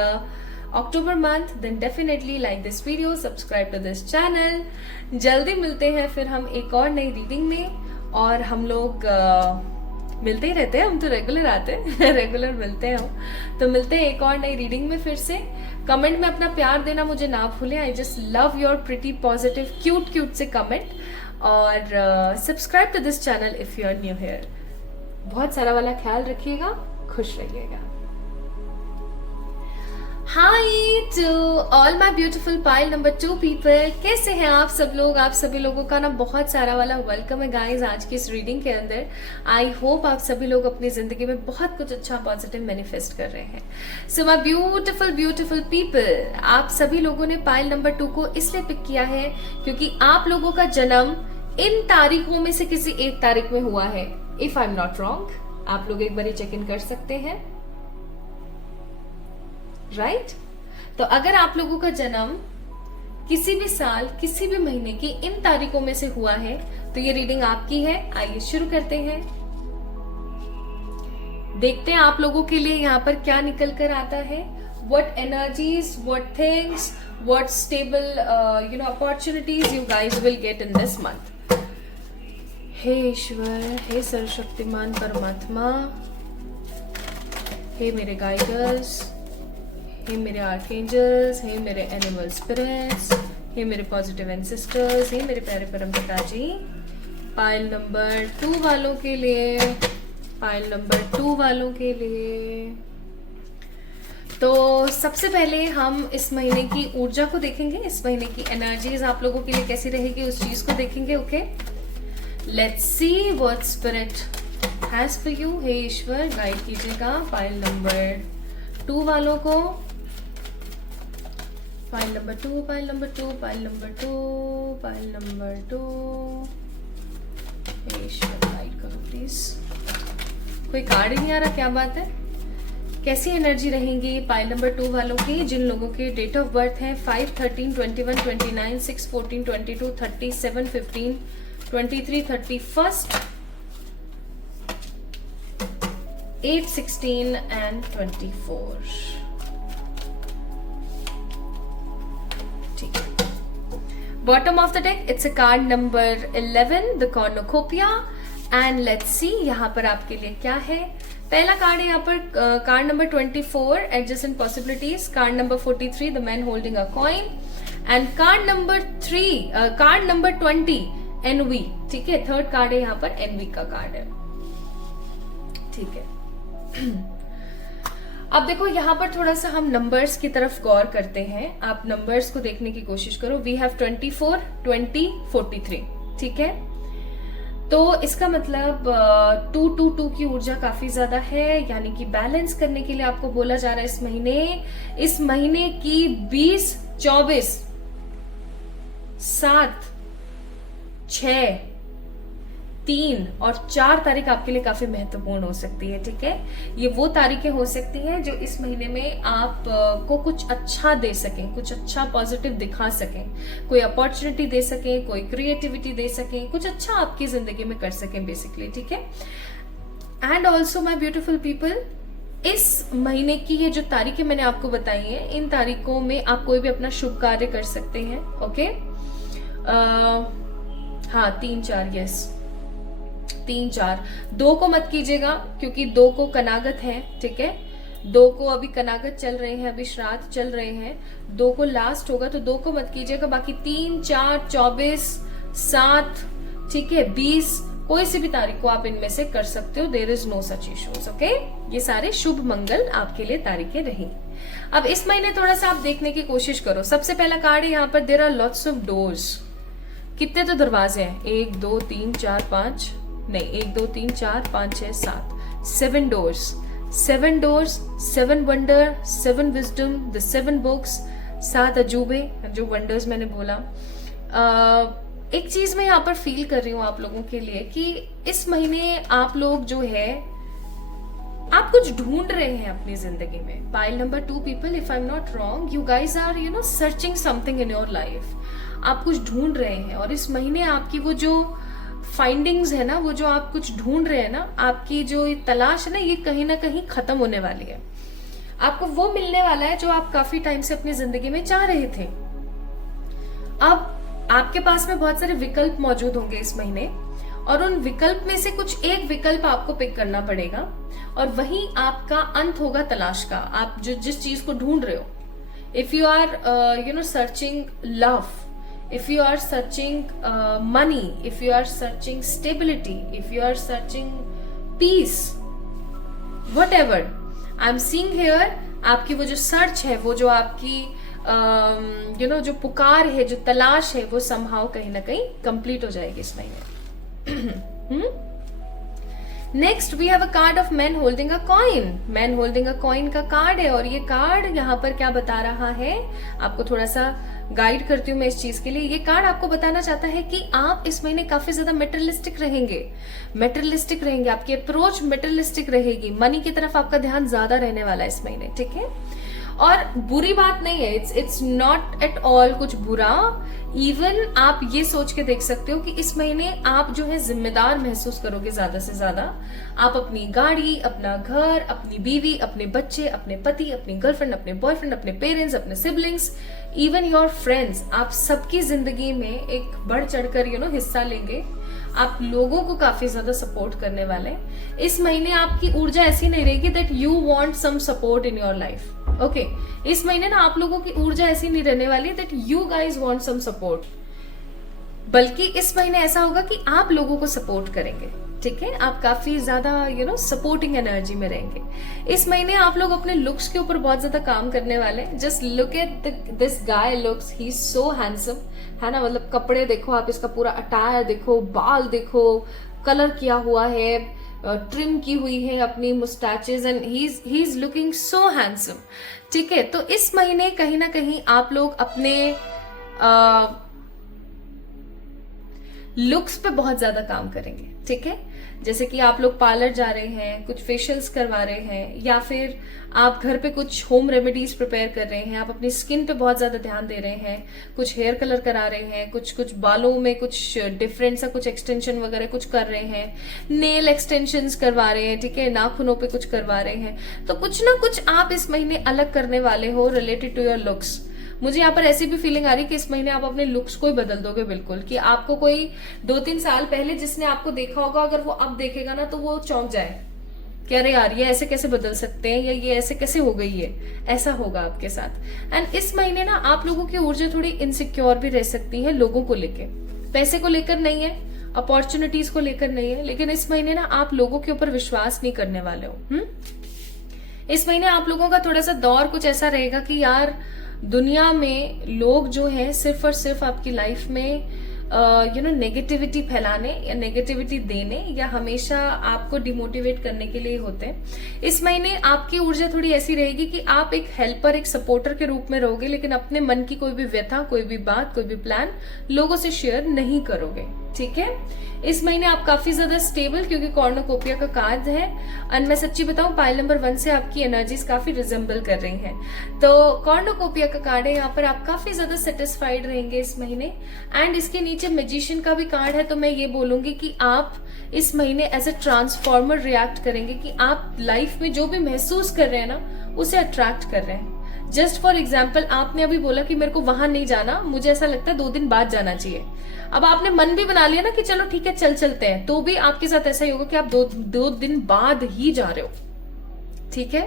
October month, then definitely like this video, subscribe to this channel. जल्दी मिलते हैं फिर हम एक और नई रीडिंग में. और हम लोग मिलते ही रहते हैं, हम तो रेगुलर आते हैं रेगुलर मिलते हैं हम. तो मिलते हैं एक और नई रीडिंग में फिर से. कमेंट में अपना प्यार देना मुझे ना भूलें. I just love your pretty positive cute से कमेंट. और subscribe to this channel if you are new here. बहुत सारा वाला ख्याल रखिएगा, खुश रहिएगा. Hi to all my beautiful pile number 2 people. कैसे हैं आप सब लोग. आप सभी लोगों का ना बहुत सारा वाला वेलकम है गाइज आज की इस रीडिंग के अंदर. आई होप आप सभी लोग अपनी जिंदगी में बहुत कुछ अच्छा पॉजिटिव मैनिफेस्ट कर रहे हैं. सो माई ब्यूटिफुल पीपल, आप सभी लोगों ने पाइल नंबर 2 को इसलिए पिक किया है क्योंकि आप लोगों का जन्म इन तारीखों में से किसी एक तारीख में हुआ है. If I am not wrong, आप लोग एक बार चेक इन कर सकते हैं, राइट? तो अगर आप लोगों का जन्म किसी भी साल किसी भी महीने की इन तारीखों में से हुआ है तो ये रीडिंग आपकी है. आइए शुरू करते हैं. देखते हैं आप लोगों के लिए यहाँ पर क्या निकल कर आता है. what energies, what things, what stable opportunities you guys will get in this month. हे ईश्वर, हे सर्वशक्तिमान परमात्मा, हे मेरे गाइडर्स, हे मेरे आर्कएंजल्स, हे मेरे एनिमल स्पिरिट्स, हे मेरे पॉजिटिव एंसेस्टर्स, हे मेरे प्यारे परम पिताजी. पाइल नंबर 2 वालों के लिए, पाइल नंबर 2 वालों के लिए. तो सबसे पहले हम इस महीने की ऊर्जा को देखेंगे. इस महीने की एनर्जीज आप लोगों के लिए कैसी रहेगी उस चीज को देखेंगे. Okay, let's see what spirit has for you. हे ईश्वर, गाइड कीजिएगा पाइल नंबर 2 वालों को. Pile number 2, pile number 2, pile number 2, pile number 2. ईश्वर गाइड करो प्लीज. कोई कार्ड ही नहीं आ रहा, क्या बात है. कैसी एनर्जी रहेंगी पाइल नंबर 2 वालों की जिन लोगों के डेट ऑफ बर्थ है 5, 13, 21, 29, 6, 14, 22, 30, 7, 15, 23, 31, 8, 16 and 24. Bottom of the deck, it's a card number 11, the cornucopia. And let's see यहाँ पर आपके लिए क्या है. पहला कार्ड है यहाँ पर card number 24, adjacent possibilities. Card number 43, the man holding a coin. And card number 3, card number 20, envy. ठीक है, थर्ड कार्ड है यहाँ पर envy का कार्ड है. ठीक है. अब देखो यहाँ पर थोड़ा सा हम नंबर्स की तरफ गौर करते हैं। आप नंबर्स को देखने की कोशिश करो। वी हैव 24, 20, 43, ठीक है। तो इसका मतलब 222 की ऊर्जा काफी ज्यादा है, यानी कि बैलेंस करने के लिए आपको बोला जा रहा है इस महीने की 20, 24, 7, 6, 3 और 4 तारीख आपके लिए काफी महत्वपूर्ण हो सकती है, ठीक है। ये वो तारीखें हो सकती हैं जो इस महीने में आप को कुछ अच्छा दे सकें, कुछ अच्छा पॉजिटिव दिखा सकें, कोई अपॉर्चुनिटी दे सकें, कोई क्रिएटिविटी दे सकें, कुछ अच्छा आपकी जिंदगी में कर सकें बेसिकली, ठीक है। And also my beautiful people, इस महीने की ये जो तारीखें मैंने आपको बताई हैं, इन तारीखों में आप कोई भी अपना शुभ कार्य कर सकते हैं, ओके। हाँ 3, 4, यस 3, 4, 2 को मत कीजिएगा क्योंकि 2 को कनागत है, ठीक है। 2 को अभी कनागत चल रहे हैं, अभी श्राद्ध चल रहे हैं, 2 को लास्ट होगा तो 2 को मत कीजिएगा। बाकी 3, 4, 24, 7, ठीक है, 20, कोई सी भी तारीख को आप इनमें से कर सकते हो। There is no such issues, okay. ये सारे शुभ मंगल आपके लिए तारीखें रही। अब इस महीने थोड़ा सा आप देखने की कोशिश करो। सबसे पहला कार्ड है यहाँ पर, there are lots of doors. कितने तो दरवाजे हैं, 1, 2, 3, 4, 5, नहीं 1, 2, 3, 4, 5, 6, 7, 7 doors, 7 doors, 7 wonder, 7 wisdom, the 7 books, 7 अजूबे, जो वंडर्स मैंने बोला। एक चीज मैं यहाँ पर फील कर रही हूँ आप लोगों के लिए कि इस महीने आप लोग जो है आप कुछ ढूंढ रहे हैं अपनी जिंदगी में। Pile number 2 people, if I am not wrong, you guys are searching something in your life. आप कुछ ढूंढ रहे हैं और इस महीने आपकी वो जो फाइंडिंग्स है ना, वो जो आप कुछ ढूंढ रहे हैं ना, आपकी जो तलाश है ना, ये कहीं ना कहीं खत्म होने वाली है। आपको वो मिलने वाला है जो आप काफी टाइम से अपनी जिंदगी में चाह रहे थे। अब आपके पास में बहुत सारे विकल्प मौजूद होंगे इस महीने और उन विकल्प में से कुछ एक विकल्प आपको पिक करना पड़ेगा और वही आपका अंत होगा तलाश का। आप जो जिस चीज को ढूंढ रहे हो, if you are searching love, if you are searching money, if you are searching stability, if you are searching peace, whatever I'm seeing here, आपकी वो जो सर्च है, वो जो आपकी जो पुकार है, जो तलाश है, वो somehow कहीं ना कहीं कंप्लीट हो जाएगी इस महीने। Next we have a card of man holding a coin. Man holding a coin का कार्ड है और ये कार्ड यहाँ पर क्या बता रहा है, आपको थोड़ा सा गाइड करती हूँ मैं इस चीज के लिए। ये कार्ड आपको बताना चाहता है कि आप इस महीने काफी ज्यादा मेटेरियलिस्टिक रहेंगे, आपकी अप्रोच मेटेरियलिस्टिक रहेगी, मनी की तरफ आपका ध्यान ज्यादा रहने वाला है इस महीने, ठीक है। और बुरी बात नहीं है, इट्स नॉट एट ऑल कुछ बुरा। इवन आप ये सोच के देख सकते हो कि इस महीने आप जो है जिम्मेदार महसूस करोगे ज्यादा से ज्यादा। आप अपनी गाड़ी, अपना घर, अपनी बीवी, अपने बच्चे, अपने पति, अपनी गर्लफ्रेंड, अपने बॉयफ्रेंड, अपने पेरेंट्स, अपने सिबलिंग्स, इवन योर फ्रेंड्स, आप सबकी जिंदगी में एक बढ़ चढ़कर हिस्सा लेंगे। आप लोगों को काफी ज्यादा सपोर्ट करने वाले हैं। इस महीने आपकी ऊर्जा ऐसी नहीं रहेगी that you want some support in your life, okay. इस महीने ना आप लोगों की ऊर्जा ऐसी नहीं रहने वाली that you guys want some support, बल्कि इस महीने ऐसा होगा कि आप लोगों को सपोर्ट करेंगे, ठीक है। आप काफी ज्यादा सपोर्टिंग एनर्जी में रहेंगे। इस महीने आप लोग अपने लुक्स के ऊपर बहुत ज्यादा काम करने वाले हैं। Just look at this guy looks, he is so handsome, है ना। मतलब कपड़े देखो आप, इसका पूरा अटायर देखो, बाल देखो, कलर किया हुआ है, ट्रिम की हुई है अपनी moustaches, and he is looking so handsome, ठीक है। तो इस महीने कहीं ना कहीं आप लोग अपने लुक्स पे बहुत ज्यादा काम करेंगे, ठीक है। जैसे कि आप लोग पार्लर जा रहे हैं, कुछ फेशियल्स करवा रहे हैं, या फिर आप घर पे कुछ होम रेमेडीज प्रिपेयर कर रहे हैं, आप अपनी स्किन पे बहुत ज्यादा ध्यान दे रहे हैं, कुछ हेयर कलर करा रहे हैं, कुछ बालों में कुछ डिफरेंट सा कुछ एक्सटेंशन वगैरह कुछ कर रहे हैं, नेल एक्सटेंशंस करवा रहे हैं, ठीक है, नाखूनों पे कुछ करवा रहे हैं। तो कुछ ना कुछ आप इस महीने अलग करने वाले हो रिलेटेड टू योर लुक्स। मुझे यहाँ पर ऐसी भी फीलिंग आ रही कि इस महीने आप अपने लुक्स को ही बदल दोगे बिल्कुल, कि आपको कोई 2-3 साल पहले जिसने आपको देखा होगा, अगर वो अब देखेगा ना तो वो चौंक जाए कि अरे यार ये ऐसे कैसे बदल सकते हैं, या ये ऐसे कैसे हो गई है। ऐसा होगा आपके साथ। एंड इस महीने ना आप लोगों की ऊर्जा थोड़ी इनसिक्योर भी रह सकती है लोगों को लेके। पैसे को लेकर नहीं है, अपॉर्चुनिटीज को लेकर नहीं है, लेकिन इस महीने ना आप लोगों के ऊपर विश्वास नहीं करने वाले हो। इस महीने आप लोगों का थोड़ा सा दौर कुछ ऐसा रहेगा कि यार दुनिया में लोग जो है सिर्फ और सिर्फ आपकी लाइफ में नेगेटिविटी फैलाने या नेगेटिविटी देने या हमेशा आपको डिमोटिवेट करने के लिए होते हैं। इस महीने आपकी ऊर्जा थोड़ी ऐसी रहेगी कि आप एक हेल्पर, एक सपोर्टर के रूप में रहोगे, लेकिन अपने मन की कोई भी व्यथा, कोई भी बात, कोई भी प्लान लोगों से शेयर नहीं करोगे। ठीक है, इस महीने आप काफी ज्यादा स्टेबल, क्योंकि कॉर्नोकोपिया का कार्ड है। और मैं सच्ची बताऊं, पाइल नंबर 1 से आपकी एनर्जीज काफी रिजेंबल कर रही हैं। तो कॉर्नोकोपिया का कार्ड है, यहाँ पर आप काफी ज्यादा सेटिस्फाइड रहेंगे इस महीने। एंड इसके नीचे मैजिशियन का भी कार्ड है, तो मैं ये बोलूंगी कि आप इस महीने एज ए ट्रांसफॉर्मर रिएक्ट करेंगे कि आप लाइफ में जो भी महसूस कर रहे हैं ना, उसे अट्रैक्ट कर रहे हैं। जस्ट फॉर एग्जाम्पल, आपने अभी बोला कि मेरे को वहां नहीं जाना, मुझे ऐसा लगता है 2 दिन बाद जाना चाहिए। अब आपने मन भी बना लिया ना कि चलो ठीक है चल चलते हैं, तो भी आपके साथ ऐसा ही होगा कि आप दो दिन बाद ही जा रहे हो। ठीक है,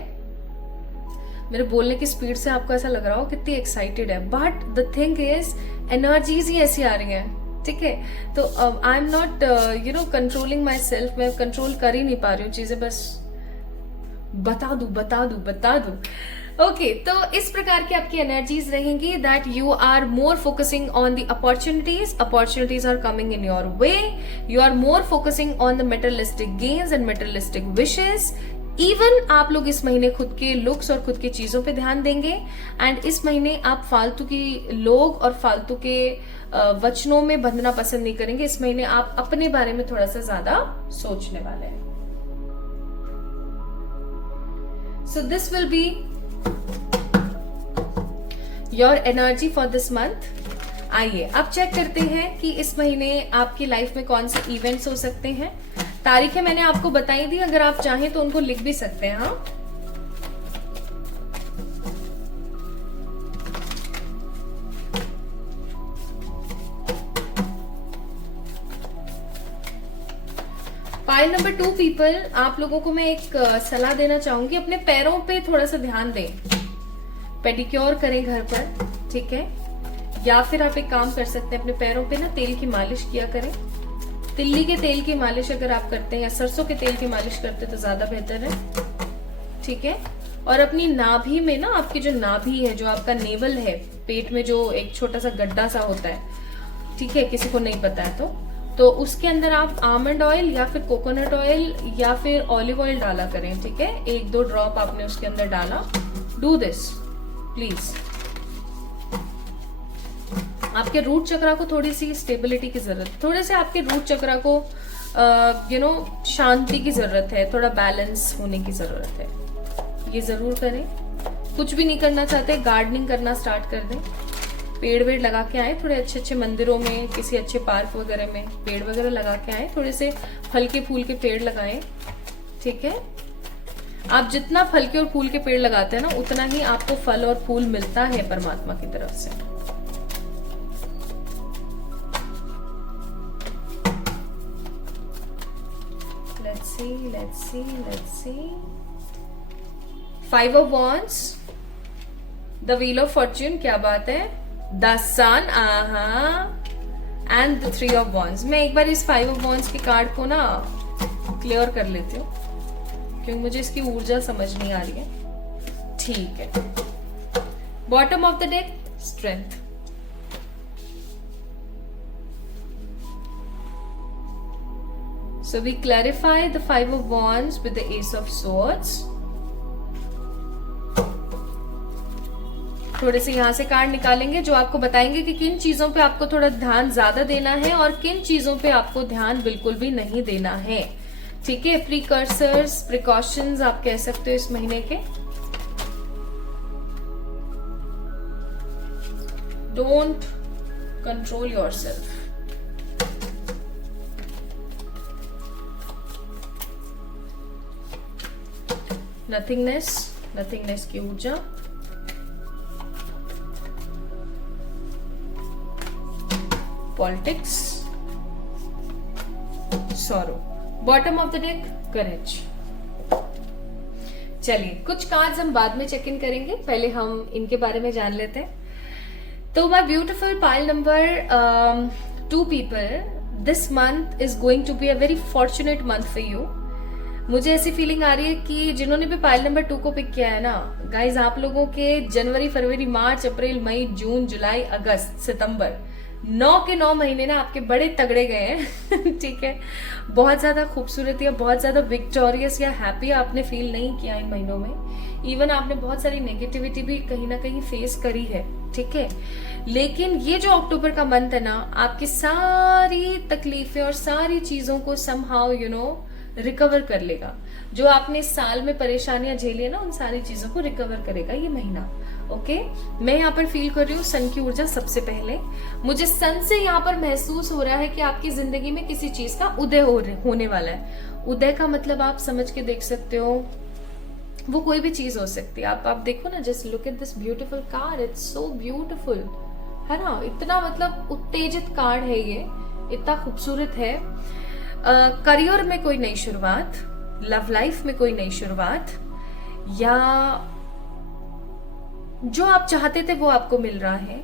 मेरे बोलने की स्पीड से आपको ऐसा लग रहा हो कितनी एक्साइटेड है, but the thing is energies ही ऐसी आ रही हैं। ठीक है, तो आई am not controlling my self, मैं कंट्रोल कर ही नहीं पा रही हूँ चीजें, बस बता दू। ओके, तो इस प्रकार की आपकी एनर्जीज रहेंगी that you are more focusing on the opportunities are coming in your way, you are more focusing on the materialistic gains and materialistic wishes. Even आप लोग इस महीने खुद के लुक्स और खुद की चीजों पे ध्यान देंगे। एंड इस महीने आप फालतू की लोग और फालतू के वचनों में बंधना पसंद नहीं करेंगे। इस महीने आप अपने बारे में थोड़ा सा ज्यादा सोचने वाले हैं। So this will be your energy for this month. आइए अब चेक करते हैं कि इस महीने आपकी लाइफ में कौन से इवेंट्स हो सकते हैं। तारीखें मैंने आपको बताई दी, अगर आप चाहें तो उनको लिख भी सकते हैं। हाँ, पाइल नंबर 2 पीपल, आप लोगों को मैं एक सलाह देना चाहूंगी, अपने पैरों पे थोड़ा सा ध्यान दें, पेडिक्योर करें घर पर। ठीक है, या फिर आप एक काम कर सकते हैं, अपने पैरों पे ना तेल की मालिश किया करें। तिल्ली के तेल की मालिश अगर आप करते हैं या सरसों के तेल की मालिश करते हैं तो ज्यादा बेहतर है। ठीक है, और अपनी नाभि में ना, आपकी जो नाभि है, जो आपका नेवल है, पेट में जो एक छोटा सा गड्ढा सा होता है, ठीक है, किसी को नहीं पता है तो उसके अंदर आप आमंड ऑयल या फिर कोकोनट ऑयल या फिर ऑलिव ऑयल डाला करें। ठीक है, 1-2 ड्रॉप आपने उसके अंदर डाला। Do this please. आपके रूट चक्रा को थोड़ी सी स्टेबिलिटी की जरूरत है, थोड़े से आपके रूट चक्रा को शांति की जरूरत है, थोड़ा बैलेंस होने की जरूरत है। ये जरूर करें। कुछ भी नहीं करना चाहते, गार्डनिंग करना स्टार्ट कर दें, पेड़ वेड़ लगा के आए, थोड़े अच्छे अच्छे मंदिरों में, किसी अच्छे पार्क वगैरह में पेड़ वगैरह लगा के आए, थोड़े से फल के फूल के पेड़ लगाएं। ठीक है, आप जितना फल के और फूल के पेड़ लगाते हैं ना, उतना ही आपको फल और फूल मिलता है परमात्मा की तरफ से। Let's see. 5 of Wands, the Wheel of Fortune, क्या बात है, The Sun, and the 3 of Wands। मैं एक बार इस 5 of Wands के कार्ड को ना क्लियर कर लेती हूँ, क्योंकि मुझे इसकी ऊर्जा समझ नहीं आ रही है। ठीक है, bottom of the deck, strength. So we clarify the 5 of Wands with the Ace of Swords। थोड़े से यहाँ से कार्ड निकालेंगे जो आपको बताएंगे कि किन चीजों पे आपको थोड़ा ध्यान ज्यादा देना है और किन चीजों पे आपको ध्यान बिल्कुल भी नहीं देना है। ठीक है, प्रीकर्सर्स, प्रिकॉशंस आप कह सकते हो इस महीने के। Don't control yourself. नथिंगनेस की ऊर्जा। Politics, sorrow. Bottom of the deck, courage. चलिए, कुछ कार्ड्स हम बाद में चेक इन करेंगे, पहले हम इनके बारे में जान लेते हैं। तो my beautiful pile number 2 people, this month is going to be a very fortunate month for you. मुझे ऐसी फीलिंग आ रही है कि जिन्होंने भी पाइल नंबर 2 को पिक किया है ना गाइज, आप लोगों के जनवरी, फरवरी, मार्च, अप्रैल, मई, जून, जुलाई, अगस्त, सितंबर 9 के 9 महीने ना आपके बड़े तगड़े गए हैं ठीक है, बहुत ज्यादा खूबसूरत या बहुत ज्यादा विक्टोरियस या हैप्पी आपने फील नहीं किया इन महीनों में। इवन आपने बहुत सारी नेगेटिविटी भी कहीं ना कहीं फेस करी है, ठीक है। लेकिन ये जो अक्टूबर का मंथ है ना, आपकी सारी तकलीफें और सारी चीजों को समहाउ रिकवर कर लेगा। जो आपने साल में परेशानियां झेली है ना, उन सारी चीजों को रिकवर करेगा ये महीना। ओके, मैं यहाँ पर फील कर रही हूँ सन की ऊर्जा। सबसे पहले मुझे सन से यहाँ पर महसूस हो रहा है कि आपकी जिंदगी में किसी चीज का उदय होने वाला है। उदय का मतलब आप समझ के देख सकते हो, वो कोई भी चीज हो सकती है। आप देखो ना, just look at this beautiful card, it's so beautiful, है ना। इतना मतलब उत्तेजित कार्ड है ये, इतना खूबसूरत है। करियर में कोई नई शुरुआत, लव लाइफ में कोई नई शुरुआत, या जो आप चाहते थे वो आपको मिल रहा है।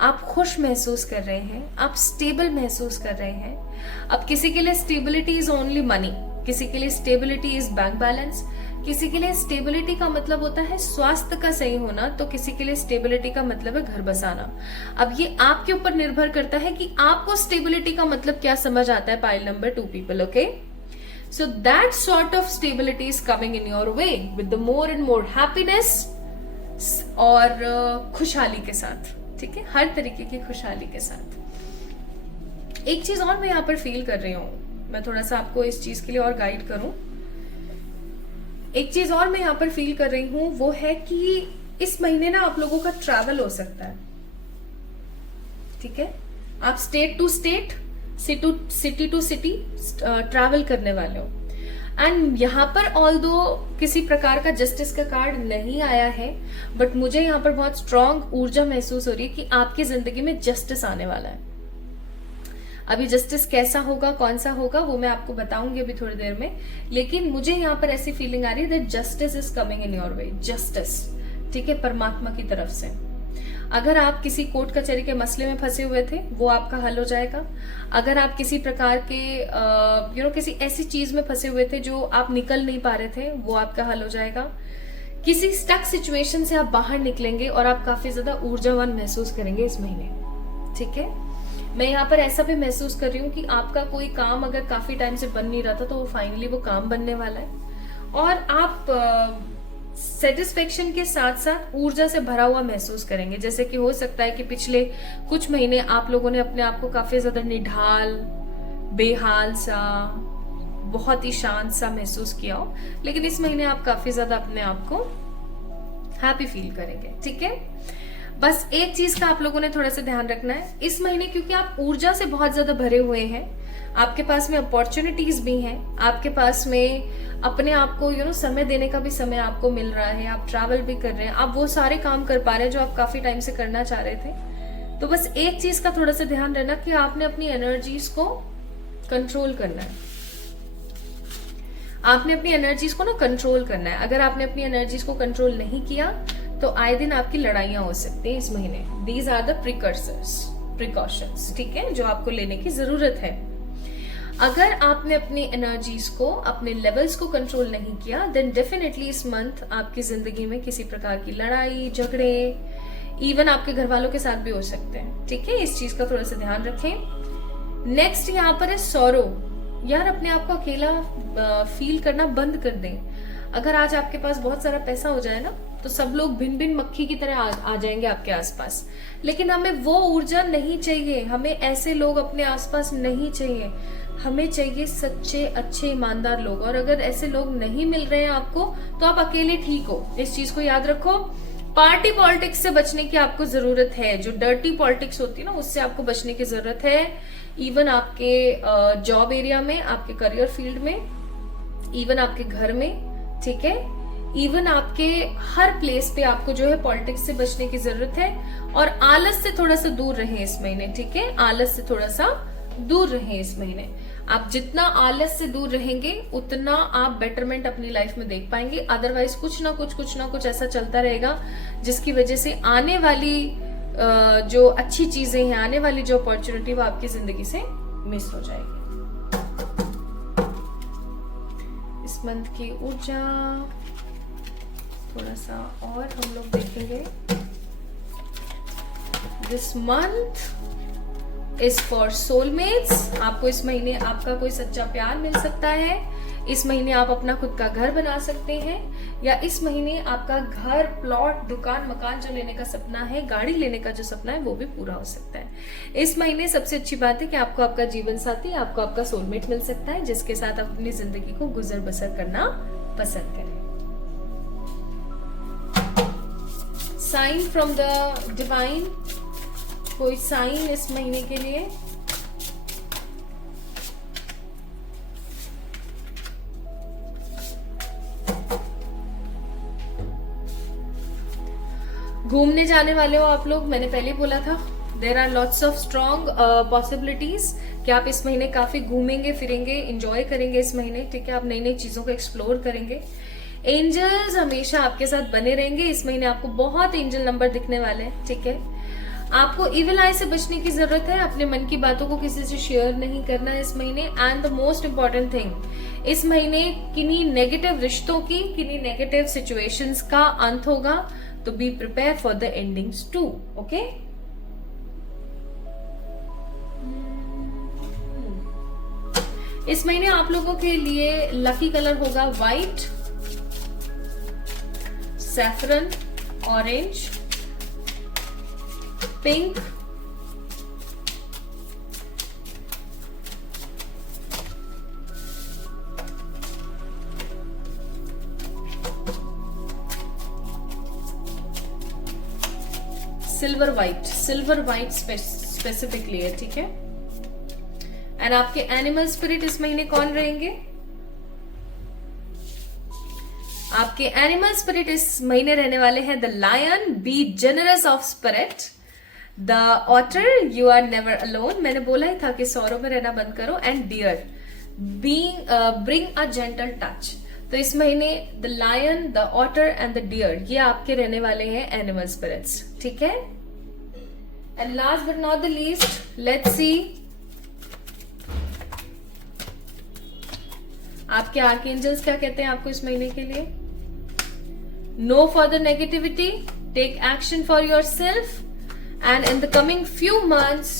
आप खुश महसूस कर रहे हैं, आप स्टेबल महसूस कर रहे हैं। अब किसी के लिए स्टेबिलिटी इज ओनली मनी, किसी के लिए स्टेबिलिटी इज बैंक बैलेंस, किसी के लिए स्टेबिलिटी का मतलब होता है स्वास्थ्य का सही होना, तो किसी के लिए स्टेबिलिटी का मतलब है घर बसाना। अब ये आपके ऊपर निर्भर करता है कि आपको स्टेबिलिटी का मतलब क्या समझ आता है। Pile number 2 people, okay. So that sort of stability is coming in your way with the more and more happiness और खुशहाली के साथ, ठीक है, हर तरीके की खुशहाली के साथ। एक चीज और मैं यहाँ पर फील कर रही हूँ, मैं थोड़ा सा आपको इस चीज के लिए और गाइड करूं। एक चीज और मैं यहाँ पर फील कर रही हूँ, वो है कि इस महीने ना आप लोगों का ट्रैवल हो सकता है, ठीक है। आप state to state, city to city travel करने वाले हो। एंड यहाँ पर ऑल्दो किसी प्रकार का जस्टिस का कार्ड नहीं आया है, बट मुझे यहाँ पर बहुत स्ट्रांग ऊर्जा महसूस हो रही है कि आपकी जिंदगी में जस्टिस आने वाला है। अभी जस्टिस कैसा होगा, कौन सा होगा, वो मैं आपको बताऊंगी अभी थोड़ी देर में। लेकिन मुझे यहाँ पर ऐसी फीलिंग आ रही है that justice is coming in your way, justice, ठीक है, परमात्मा की तरफ से। अगर आप किसी कोर्ट कचहरी के मसले में फंसे हुए थे, वो आपका हल हो जाएगा। अगर आप किसी प्रकार के किसी ऐसी चीज में फंसे हुए थे जो आप निकल नहीं पा रहे थे, वो आपका हल हो जाएगा। किसी स्टक सिचुएशन से आप बाहर निकलेंगे और आप काफी ज्यादा ऊर्जावान महसूस करेंगे इस महीने, ठीक है। मैं यहाँ पर ऐसा भी महसूस कर रही हूँ कि आपका कोई काम अगर काफी टाइम से बन नहीं रहा था, तो वो फाइनली वो काम बनने वाला है। और आप सेटिस्फेक्शन के साथ साथ ऊर्जा से भरा हुआ महसूस करेंगे। जैसे कि हो सकता है कि पिछले कुछ महीने आप लोगों ने अपने आप को काफी ज्यादा निढाल, बेहाल सा, बहुत ही शांत सा महसूस किया हो, लेकिन इस महीने आप काफी ज्यादा अपने आप को हैप्पी फील करेंगे, ठीक है। बस एक चीज का आप लोगों ने थोड़ा सा ध्यान रखना है इस महीने, क्योंकि आप ऊर्जा से बहुत ज्यादा भरे हुए हैं, आपके पास में अपॉर्चुनिटीज भी हैं, आपके पास में अपने आप को समय देने का भी समय आपको मिल रहा है, आप ट्रैवल भी कर रहे हैं, आप वो सारे काम कर पा रहे हैं जो आप काफी टाइम से करना चाह रहे थे। तो बस एक चीज का थोड़ा सा ध्यान रहना कि आपने अपनी एनर्जीज को कंट्रोल करना है। आपने अपनी एनर्जीज को ना कंट्रोल करना है। अगर आपने अपनी एनर्जीज को कंट्रोल नहीं किया तो आए दिन आपकी लड़ाइयां हो सकती हैं इस महीने। दीज आर द प्रिकॉशंस, ठीक है, जो आपको लेने की जरूरत है। अगर आपने अपनी एनर्जीज को, अपने लेवल्स को कंट्रोल नहीं किया, देन डेफिनेटली इस मंथ आपकी जिंदगी में किसी प्रकार की लड़ाई, झगड़े, इवन आपके घर वालों के साथ भी हो सकते हैं, ठीक है। इस चीज का थोड़ा सा ध्यान रखें। नेक्स्ट यहाँ पर है सौरो। यार अपने आप को अकेला फील करना बंद कर दें। अगर आज आपके पास बहुत सारा पैसा हो जाए ना, तो सब लोग भिन भिन मक्खी की तरह आ जाएंगे आपके आसपास, लेकिन हमें वो ऊर्जा नहीं चाहिए। हमें ऐसे लोग अपने आसपास नहीं चाहिए। हमें चाहिए सच्चे, अच्छे, ईमानदार लोग। और अगर ऐसे लोग नहीं मिल रहे हैं आपको, तो आप अकेले ठीक हो। इस चीज को याद रखो। पार्टी पॉलिटिक्स से बचने की आपको जरूरत है। जो डर्टी पॉलिटिक्स होती है ना, उससे आपको बचने की जरूरत है। इवन आपके जॉब एरिया में, आपके करियर फील्ड में, इवन आपके घर में, ठीक है, इवन आपके हर प्लेस पे आपको जो है पॉलिटिक्स से बचने की जरूरत है। और आलस से थोड़ा सा दूर रहें इस महीने, ठीक है। आलस से थोड़ा सा दूर रहें इस महीने। आप जितना आलस से दूर रहेंगे, उतना आप बेटरमेंट अपनी लाइफ में देख पाएंगे। अदरवाइज कुछ ना कुछ ऐसा चलता रहेगा जिसकी वजह से आने वाली जो अच्छी चीजें हैं, आने वाली जो अपॉर्चुनिटी, वो आपकी जिंदगी से मिस हो जाएगी। इस इस मंथ की ऊर्जा थोड़ा सा और हम लोग देखेंगे। This month is for soulmates. आपको इस महीने आपका कोई सच्चा प्यार मिल सकता है। इस महीने आप अपना खुद का घर बना सकते हैं, या इस महीने आपका घर, प्लॉट, दुकान, मकान जो लेने का सपना है, गाड़ी लेने का जो सपना है, वो भी पूरा हो सकता है। इस महीने सबसे अच्छी बात है कि आपको आपका जीवन साथी, आपको आपका सोलमेट मिल सकता है, जिसके साथ आप अपनी जिंदगी को गुजर बसर करना पसंद करें। साइन फ्रॉम द डिवाइन, कोई साइन इस महीने के लिए? घूमने जाने वाले हो आप लोग, मैंने पहले बोला था there are lots of strong possibilities कि आप इस महीने काफी घूमेंगे फिरेंगे, इंजॉय करेंगे इस महीने, ठीक है। आप नई नई चीजों को एक्सप्लोर करेंगे। एंजल्स हमेशा आपके साथ बने रहेंगे। इस महीने आपको बहुत एंजल नंबर दिखने वाले हैं, ठीक है। आपको इविल आई से बचने की जरूरत है। अपने मन की बातों को किसी से शेयर नहीं करना है इस महीने। And the most important thing, इस महीने किन्हीं नेगेटिव रिश्तों की, किन्हीं नेगेटिव सिचुएशंस का अंत होगा, तो be prepare for the endings too, okay. इस महीने आप लोगों के लिए लकी कलर होगा white, saffron, orange, pink, silver white specifically है, ठीक है। एंड आपके एनिमल स्पिरिट इस महीने कौन रहेंगे? आपके एनिमल स्पिरिट इस महीने रहने वाले हैं the lion, be generous of spirit, the otter, you are never alone, मैंने बोला ही था कि सौरों में रहना बंद करो, and deer, bring a gentle touch. तो इस महीने the lion, the otter and the deer, ये आपके रहने वाले हैं एनिमल स्पिरिट्स, ठीक है। And last but not the least, let's see आपके आर्कएंजल्स क्या कहते हैं आपको इस महीने के लिए। No further negativity, take action for yourself, and in the coming few months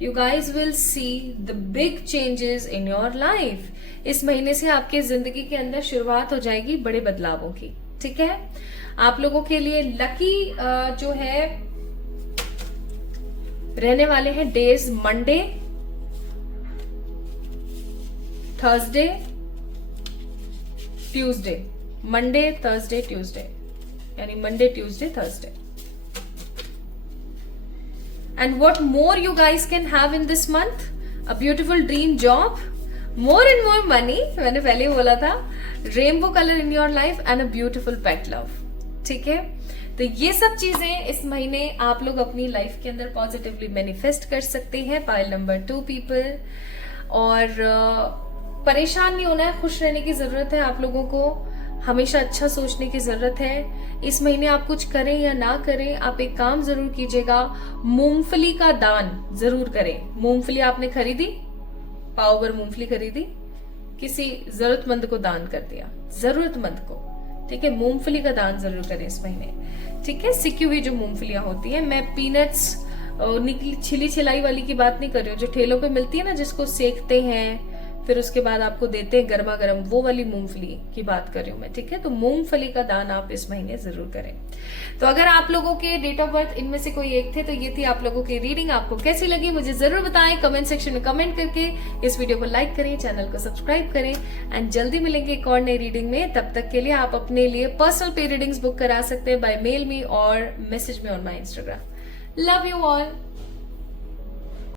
you guys will see the big changes in your life. इस महीने से आपके जिंदगी के अंदर शुरुआत हो जाएगी बड़े बदलावों की, ठीक है। आप लोगों के लिए लकी जो है रहने वाले हैं days Monday, Thursday, Tuesday, Monday, Thursday, Tuesday, यानी Monday, Tuesday, Thursday. And what more you guys can have in this month? A beautiful dream job, more and more money, मैंने पहले ही बोला था, rainbow color in your life and a beautiful pet love, ठीक है। तो ये सब चीजें इस महीने आप लोग अपनी लाइफ के अंदर पॉजिटिवली मैनिफेस्ट कर सकते हैं। पाइल नंबर 2 पीपल, और परेशान नहीं होना है, खुश रहने की जरूरत है आप लोगों को, हमेशा अच्छा सोचने की जरूरत है। इस महीने आप कुछ करें या ना करें, आप एक काम जरूर कीजिएगा, मूंगफली का दान जरूर करें। मूंगफली आपने खरीदी, पाव भर मूंगफली खरीदी, किसी जरूरतमंद को दान कर दिया, जरूरतमंद को, ठीक है। मूंगफली का दान जरूर करें इस महीने, ठीक है। सिकी हुई जो मूंगफलियां होती है, मैं पीनट्स निकली छिली छिलाई वाली की बात नहीं कर रही हूँ, जो ठेलों पे मिलती है ना, जिसको सेकते हैं फिर उसके बाद आपको देते हैं गर्मा गर्म, वो वाली मूंगफली की बात कर रही हूं मैं, ठीक है। तो मूंगफली का दान आप इस महीने जरूर करें। तो अगर आप लोगों के डेट ऑफ बर्थ इनमें से कोई एक थे, तो ये थी आप लोगों की रीडिंग। आपको कैसी लगी मुझे जरूर बताएं कमेंट सेक्शन में कमेंट करके। इस वीडियो को लाइक करें, चैनल को सब्सक्राइब करें, एंड जल्दी मिलेंगे एक और नई रीडिंग में। तब तक के लिए आप अपने लिए पर्सनल पे रीडिंग्स बुक करा सकते हैं बाय मेल मी और मैसेज में on my Instagram. Love you all.